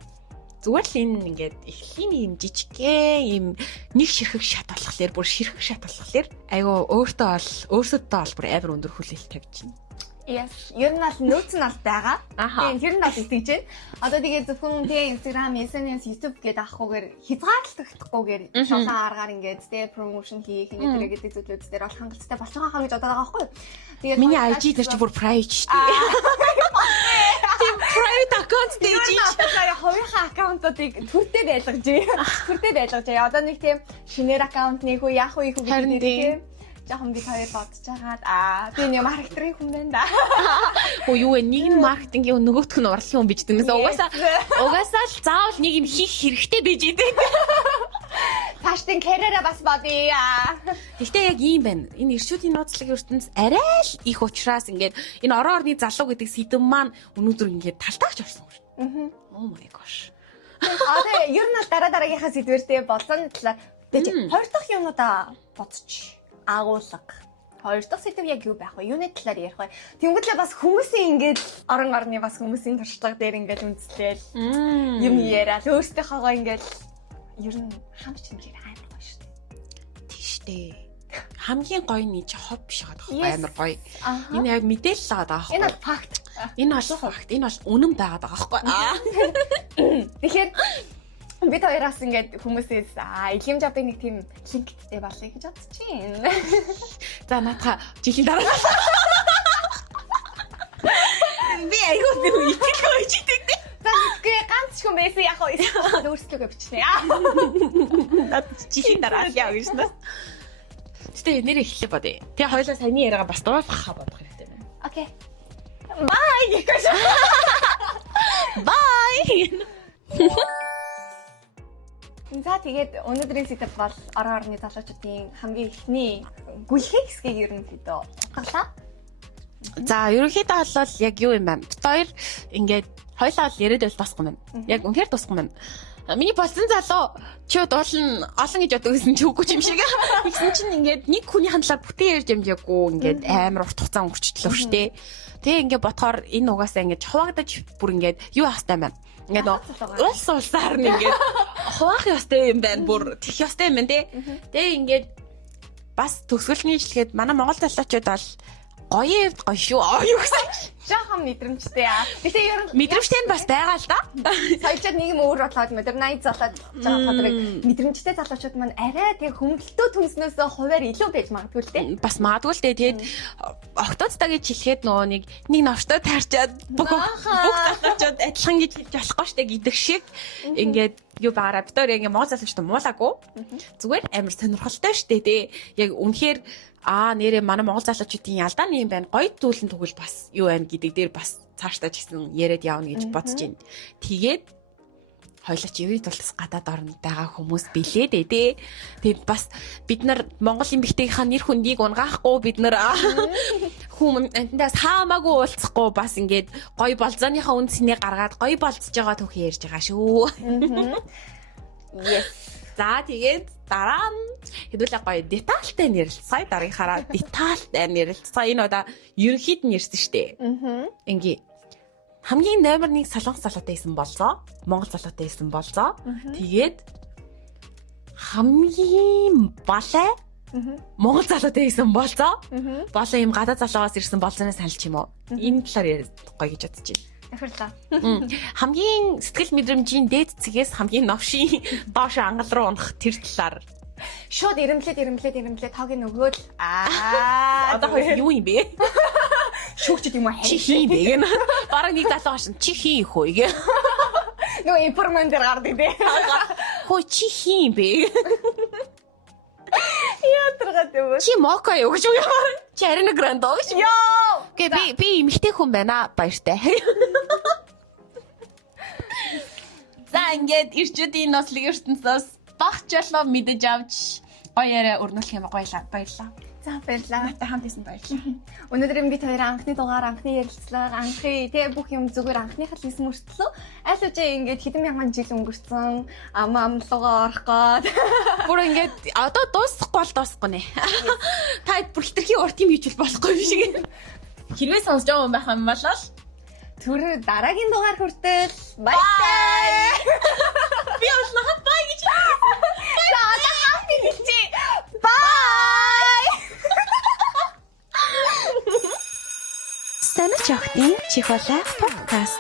Зүгээр л энэ ингээд эхлэлийн юм жижигхэн юм нэг ширхэг шат болохоор бүр ширхэг шат болохоор айгу өөрсөдөө бол бүр амар өндөр хүлээлт тавьчихна. Yes. Ер нь бол нөөц нь бол байгаа. Тийм тэр нь бол итгэж байна. Одоо тэгээ зөвхөн тийм Instagram, SNS, YouTube гэдэг авахгүйгээр хязгаарлагдахгүйгээр шалан аргаар ингээд тэ промошн хийх ингээд гэдэг зүйлүүд дээр бол хангалттай болох хаа гэж бодоод байгаа байхгүй юу? Тэгээд миний IG дээр чи бүр private шүү дээ. Тийм private account дээр чи хувийнхаа аккаунтуудыг төртөө байлгаж. Одоо нэг тийм шинээр аккаунт нэг үү яах вэ гэдэг тийм жоохон би хоёр бодож байгаа. Би нэг маркетинг хүн байна да. Хөө юу вэ? Нэг нь маркетингийн нөгөөх нь урлагийн хүн бич дэнээс угаасаа л заавал нэг юм хийх хэрэгтэй байж идэг. Фашн карьераа бас бодъё. Гэхдээ яг ийм байна. Энэ ирчүүдийн нууцлагын ертөнц арай л их учраас ингээд энэ орон орны залуу гэдэг сэдэв маань өнөөдөр ингээд талтаагч орсон юм шүү. Oh my gosh. Одоо ер нь дараагийнхаа сэдвэртэй болсон талаар тэгэж хоёр дахь юмудаа бодчих. Агуулга. Хоёр дахь сэдв яг юу байх вэ? Юуны талаар ярих вэ? Тэнгүүтлээ бас хүмүүсийн ингээд орон орны бас хүмүүсийн туршлага дээр ингээд үндэслээл юм яриад өөрсдийнхоогоо ингээд ер нь хамч хэмжээр амар гоё шүү дээ. Тийш дээ. Хамгийн гоё нь чи хоб биш байгаа амар гоё. Энэ яг мэдээлэл байгаа байхгүй. Энэ бол факт. Энэ бол факт. Энэ бол үнэн байгаа байхгүй. Тэгэхээр бид хоёроос ингээд хүмүүсээс илгэм жабын нэг тийм линктэй болъё гэж бодчихъя. За наадха жилийн дараа. Би айгуу нэг итгэхгүй ичдэг. За үгүй ганц ч хүн байсан яг хоо өөрсдөө бичнэ. Наад жилийн дараа яа гэж нэ. Гэтэ нэр эхлэх бодъё. Тэгээ хоёлаа саяны яриагаа бас дуусгахаа бодох хэрэгтэй байна. Окей. Bye гэж. Bye. За тэгээд өнөөдрийн сэдэв бол орон орны залуучуудын хамгийн ихний гүлхээ хэсгийг ерөнхийдөө гаргалаа. За ерөнхийдөө бол яг юу юм бэ? Хоёр ингээд хоёлаа л яриад байл тусахгүй байна. Яг үнэхээр тусахгүй байна. Миний болсон залуу чи дуулна олон гэж боддог гэсэн чи үгүй юм шиг. Тэгсэн чинь ингээд нэг хүний хандлаар бүтэн ярьж амжаагүй ингээд амар урт хугацаа өнгөрчлөө штэ. Тэгээ ингээд бодохоор энэ угаасаа ингээд хуваагдаж бүр ингээд юу хастай байна. Ингээд улс улсаар нь ингээд хуваах ёстой юм байна. Бүр тэх ёстой юм байна те. Тэгээ ингээд бас төгсгөл нийлжлэхэд манай Монгол залуучууд бол гоё шүү. Юу гэсэн. Жаахан мэдрэмжтэй яа. Гэтэ ер нь Мэдрэмжтэй нь бас байгаа л да. соёлчод нэг юм өөр болоод модернайз болоод байгаа ходрыг мэдрэмжтэй залуучууд маань арай тэг хөнгөлөлтөө түнснөөс хуваар илүү байж магадгүй л дээ. Бас магадгүй л дээ. Тэгээд октоцтой гэж хэлэхэд нөгөө нэг новштой таарчаад бүх залуучууд адилхан гэж хэлж болохгүй штэ гэдэг шиг ингээд юу баараа битээр яг монгол залуучууд муулаагүй. Зүгээр амар сонирхолтой штэ тий. Яг үнэхээр нэрээ манай монгол залуучуудын ялдааны юм байна. Гоё дүүлэн тэгвэл бас юу байна гэдэг дээр бас цаашдаа ч гэсэн яриад явна гэж бодож байна. Тэгээд хоёлооч юу тулс гадаад орнд байгаа хүмүүс билээ дээ тий. Тэгээд бас бид нар монгол эмэгтэйгийнхаа нэр хүндийг унгаахгүй бид нар хүм амтнаас хаамаагүй уулзахгүй бас ингээд гоё болзооныхаа үндснийг гаргаад гоё болцож байгаа түүхий ярьж байгаа шүү. Yes. За тэгээд дараа нь хэдүүлээ гоё детальтай нэрлэлцгаая. Дараагийнхаараа детальтай нэрлэлцгаая. Энэ удаа ерөнхийд нь ярьсан штэ. Ингээ хамгийн номер 1 солонгос залуутай байсан болцоо. Монгол залуутай байсан болцоо. Тэгээд хамгийн балай Монгол залуутай байсан болцоо. Болоо юм гадаад залуугаас ирсэн болцоноос саналч юм уу? Энэ талаар яриад гоё гэж бодож байна. Ахирлаа. Хамгийн сэтгэл мэдрэмжийн дээд цэгээс хамгийн новшийн доош ангал руу унах тэр талаар Шууд ирэмлээд тогийн нөгөөл. одоо хоёр юу юм бэ? Шүүгчд юм аа. Чи хий бэ гэнэ. Бараг нэг залуу гашин чи хий хөө гэ. Нөгөө информент дээр гардаг дээ. Хөө чи хий бэ? Яатрага дээ. Чи мока юу гэж юу? Чи Арина Грандо гэж. Йоо. Гэ би эмэгтэй хүн байна баяртай. За ингээд ирчүүдийн нослог ертөнцөөс багчлоо мэдэж авч гоё яриа өрнүүлэх юм баярлаа. За баярлаа. Та хамт исэн баярлаа. Өнөөдөр бид хоёр анхны дугаар, анхны ярилцлага, тэгээ бүх юм зүгээр анхныхаа л хийсэн мөртлөө аль үжээ ингээд хэдэн мянган жил өнгөрцөн амлуугаа орох гээд Бүр ингээд одоо дуусахгүй бол дуусахгүй нэ. Та бүр хитрхийн урт юм хийж болохгүй юм шиг. Хэрвээ сонсож байгаа юм байх юм бол түр дараагийн дугаар хүртэл баяртай. би уушлахад бай гэж. За одоо хамт хэлчихье. Bye. Санаач охтын чихолах подкаст.